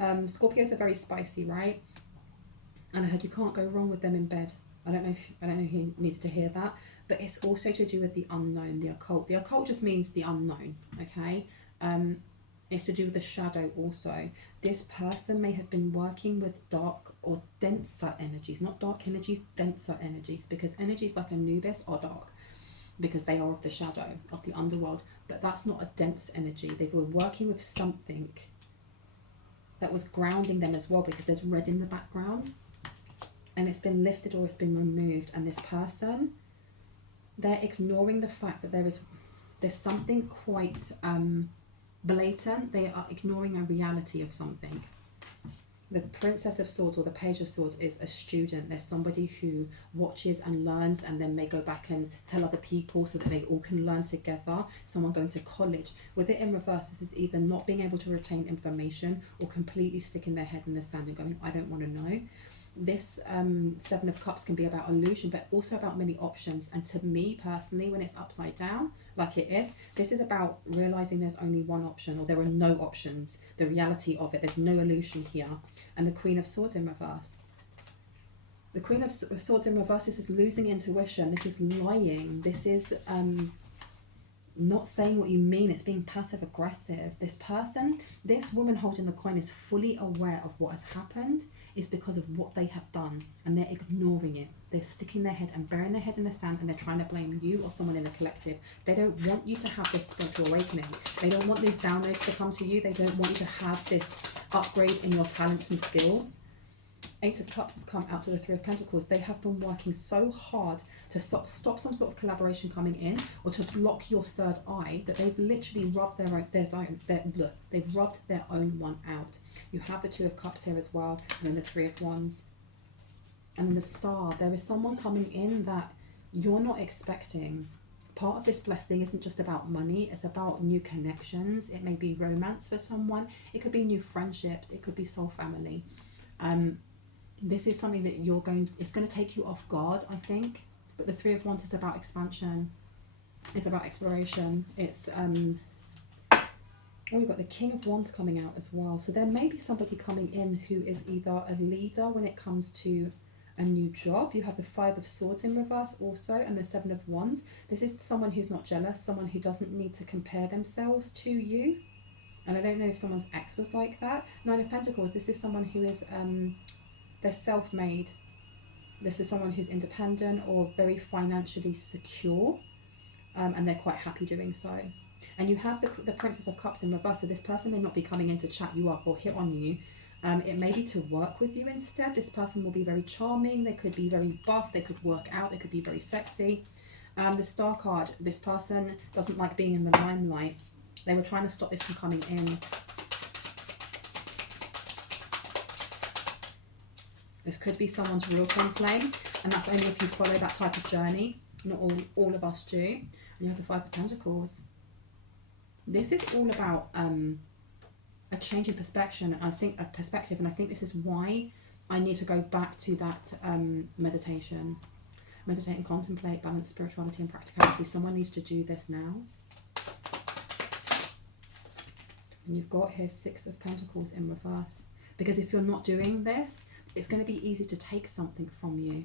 Scorpios are very spicy, right? And I heard you can't go wrong with them in bed. I don't know if you needed to hear that, but it's also to do with the unknown, the occult. The occult just means the unknown, okay? It's to do with the shadow also. This person may have been working with dark or denser energies, not dark energies, denser energies, because energies like Anubis are dark because they are of the shadow, of the underworld, but that's not a dense energy. They were working with something that was grounding them as well, because there's red in the background and it's been lifted or it's been removed, and this person, they're ignoring the fact that there's something quite blatant. They are ignoring a reality of something. The Princess of Swords or the Page of Swords is a student. There's somebody who watches and learns and then may go back and tell other people so that they all can learn together. Someone going to college. With it in reverse, this is either not being able to retain information or completely sticking their head in the sand and going, I don't want to know. This Seven of Cups can be about illusion, but also about many options. And to me personally, when it's upside down, like it is, this is about realizing there's only one option, or there are no options. The reality of it, there's no illusion here. And the Queen of Swords in reverse. The Queen of Swords in reverse, this is losing intuition. This is lying. This is not saying what you mean. It's being passive aggressive. This person, this woman holding the coin, is fully aware of what has happened. Is because of what they have done, and they're ignoring it. They're sticking their head and burying their head in the sand, and they're trying to blame you or someone in the collective. They don't want you to have this spiritual awakening. They don't want these downloads to come to you. They don't want you to have this upgrade in your talents and skills. 8 of Cups has come out to the 3 of Pentacles. They have been working so hard to stop some sort of collaboration coming in, or to block your third eye, that they've literally rubbed they've rubbed their own one out. You have the 2 of Cups here as well, and then the 3 of Wands. And then the Star. There is someone coming in that you're not expecting. Part of this blessing isn't just about money, it's about new connections. It may be romance for someone. It could be new friendships. It could be soul family. This is something that it's going to take you off guard, I think. But the 3 of Wands is about expansion. It's about exploration. It's, we've got the King of Wands coming out as well. So there may be somebody coming in who is either a leader when it comes to a new job. You have the 5 of Swords in reverse also, and the 7 of Wands. This is someone who's not jealous, someone who doesn't need to compare themselves to you. And I don't know if someone's ex was like that. 9 of Pentacles, this is someone who is, they're self-made. This is someone who's independent or very financially secure, and they're quite happy doing so. And you have the Princess of Cups in reverse, so this person may not be coming in to chat you up or hit on you. It may be to work with you instead. This person will be very charming. They could be very buff. They could work out. They could be very sexy. The Star card, this person doesn't like being in the limelight. They were trying to stop this from coming in. This could be someone's real twin flame, and that's only if you follow that type of journey. Not all of us do. And you have the 5 of Pentacles. This is all about a change in perspective, and I think this is why I need to go back to that meditation. Meditate and contemplate, balance spirituality and practicality. Someone needs to do this now. And you've got here 6 of Pentacles in reverse. Because if you're not doing this, it's going to be easy to take something from you.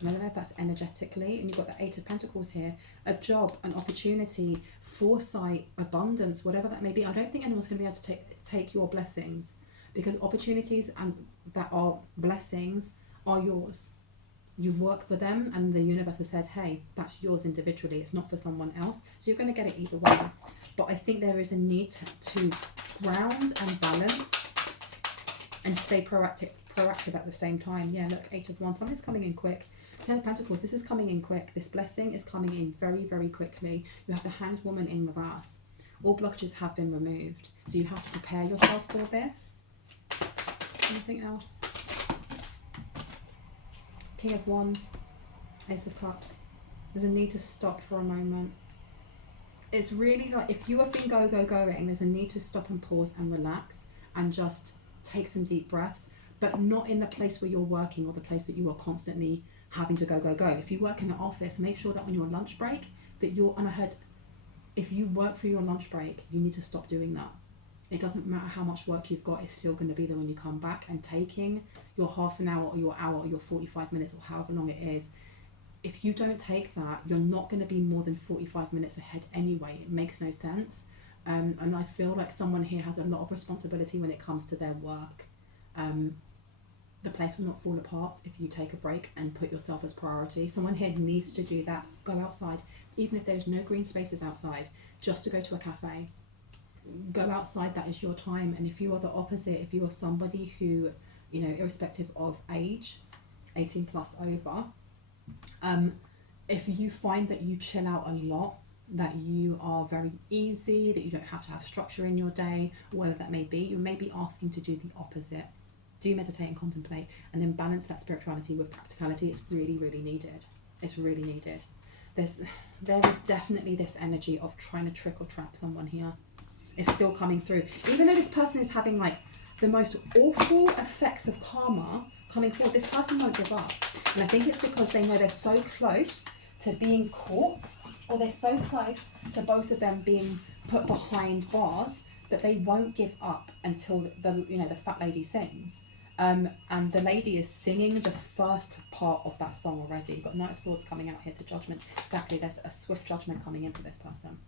And I don't know if that's energetically. And you've got the 8 of Pentacles here. A job, an opportunity, foresight, abundance, whatever that may be. I don't think anyone's going to be able to take your blessings. Because opportunities and that are blessings are yours. You've worked for them and the universe has said, hey, that's yours individually. It's not for someone else. So you're going to get it either ways. But I think there is a need to ground and balance and stay proactive at the same time. Yeah, look, 8 of Wands. Something's coming in quick. 10 of Pentacles. This is coming in quick. This blessing is coming in very, very quickly. You have the Hanged Woman in reverse. All blockages have been removed. So you have to prepare yourself for this. Anything else? King of Wands, Ace of Cups. There's a need to stop for a moment. It's really like if you have been going, there's a need to stop and pause and relax and just take some deep breaths, but not in the place where you're working or the place that you are constantly having to go. If you work in an office, make sure that on your lunch break that you're, and I heard if you work for your lunch break, you need to stop doing that. It doesn't matter how much work you've got, it's still going to be there when you come back. And taking your half an hour or your hour or your 45 minutes or however long it is, if you don't take that, you're not going to be more than 45 minutes ahead anyway. It makes no sense. And I feel like someone here has a lot of responsibility when it comes to their work. The place will not fall apart if you take a break and put yourself as priority. Someone here needs to do that. Go outside. Even if there's no green spaces outside, just to go to a cafe. Go outside, that is your time. And if you are the opposite, if you are somebody who, you know, irrespective of age, 18 plus over, if you find that you chill out a lot, that you are very easy, that you don't have to have structure in your day, whatever that may be, you may be asking to do the opposite. Do meditate and contemplate, and then balance that spirituality with practicality. It's really, really needed. It's really needed. There is definitely this energy of trying to trick or trap someone here. It's still coming through. Even though this person is having like the most awful effects of karma coming forward, this person won't give up. And I think it's because they know they're so close to being caught, or they're so close to both of them being put behind bars, that they won't give up until the fat lady sings. And the lady is singing the first part of that song already. You've got Knight of Swords coming out here to judgment. Exactly, there's a swift judgment coming in for this person.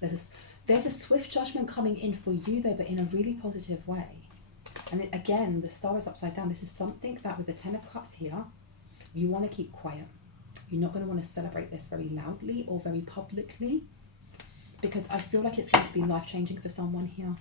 There's a swift judgment coming in for you though, but in a really positive way. And again, the star is upside down. This is something that with the 10 of Cups here, you want to keep quiet. You're not going to want to celebrate this very loudly or very publicly, because I feel like it's going to be life-changing for someone here.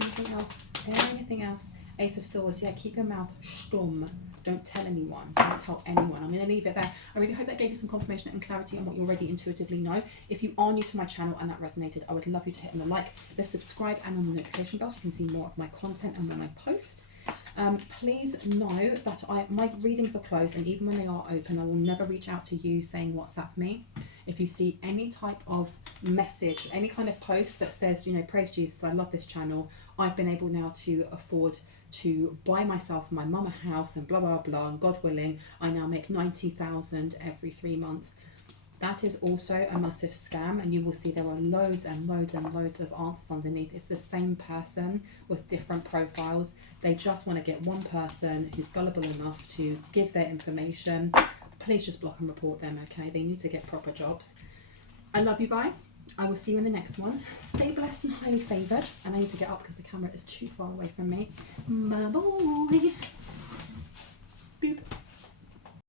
Anything else? Anything else? Ace of Swords, yeah, keep your mouth stumm. Don't tell anyone. Don't tell anyone. I'm going to leave it there. I really hope that gave you some confirmation and clarity on what you already intuitively know. If you are new to my channel and that resonated, I would love you to hit on the like, the subscribe, and on the notification bell so you can see more of my content and when I post. Please know that my readings are closed, and even when they are open, I will never reach out to you saying WhatsApp me. If you see any type of message, any kind of post that says, you know, praise Jesus, I love this channel, I've been able now to afford to buy myself and my mum a house and blah, blah, blah, and God willing, I now make 90,000 every 3 months. That is also a massive scam, and you will see there are loads and loads and loads of answers underneath. It's the same person with different profiles. They just want to get one person who's gullible enough to give their information. Please just block and report them, okay? They need to get proper jobs. I love you guys. I will see you in the next one. Stay blessed and highly favoured. And I need to get up because the camera is too far away from me. Bye-bye. Boop.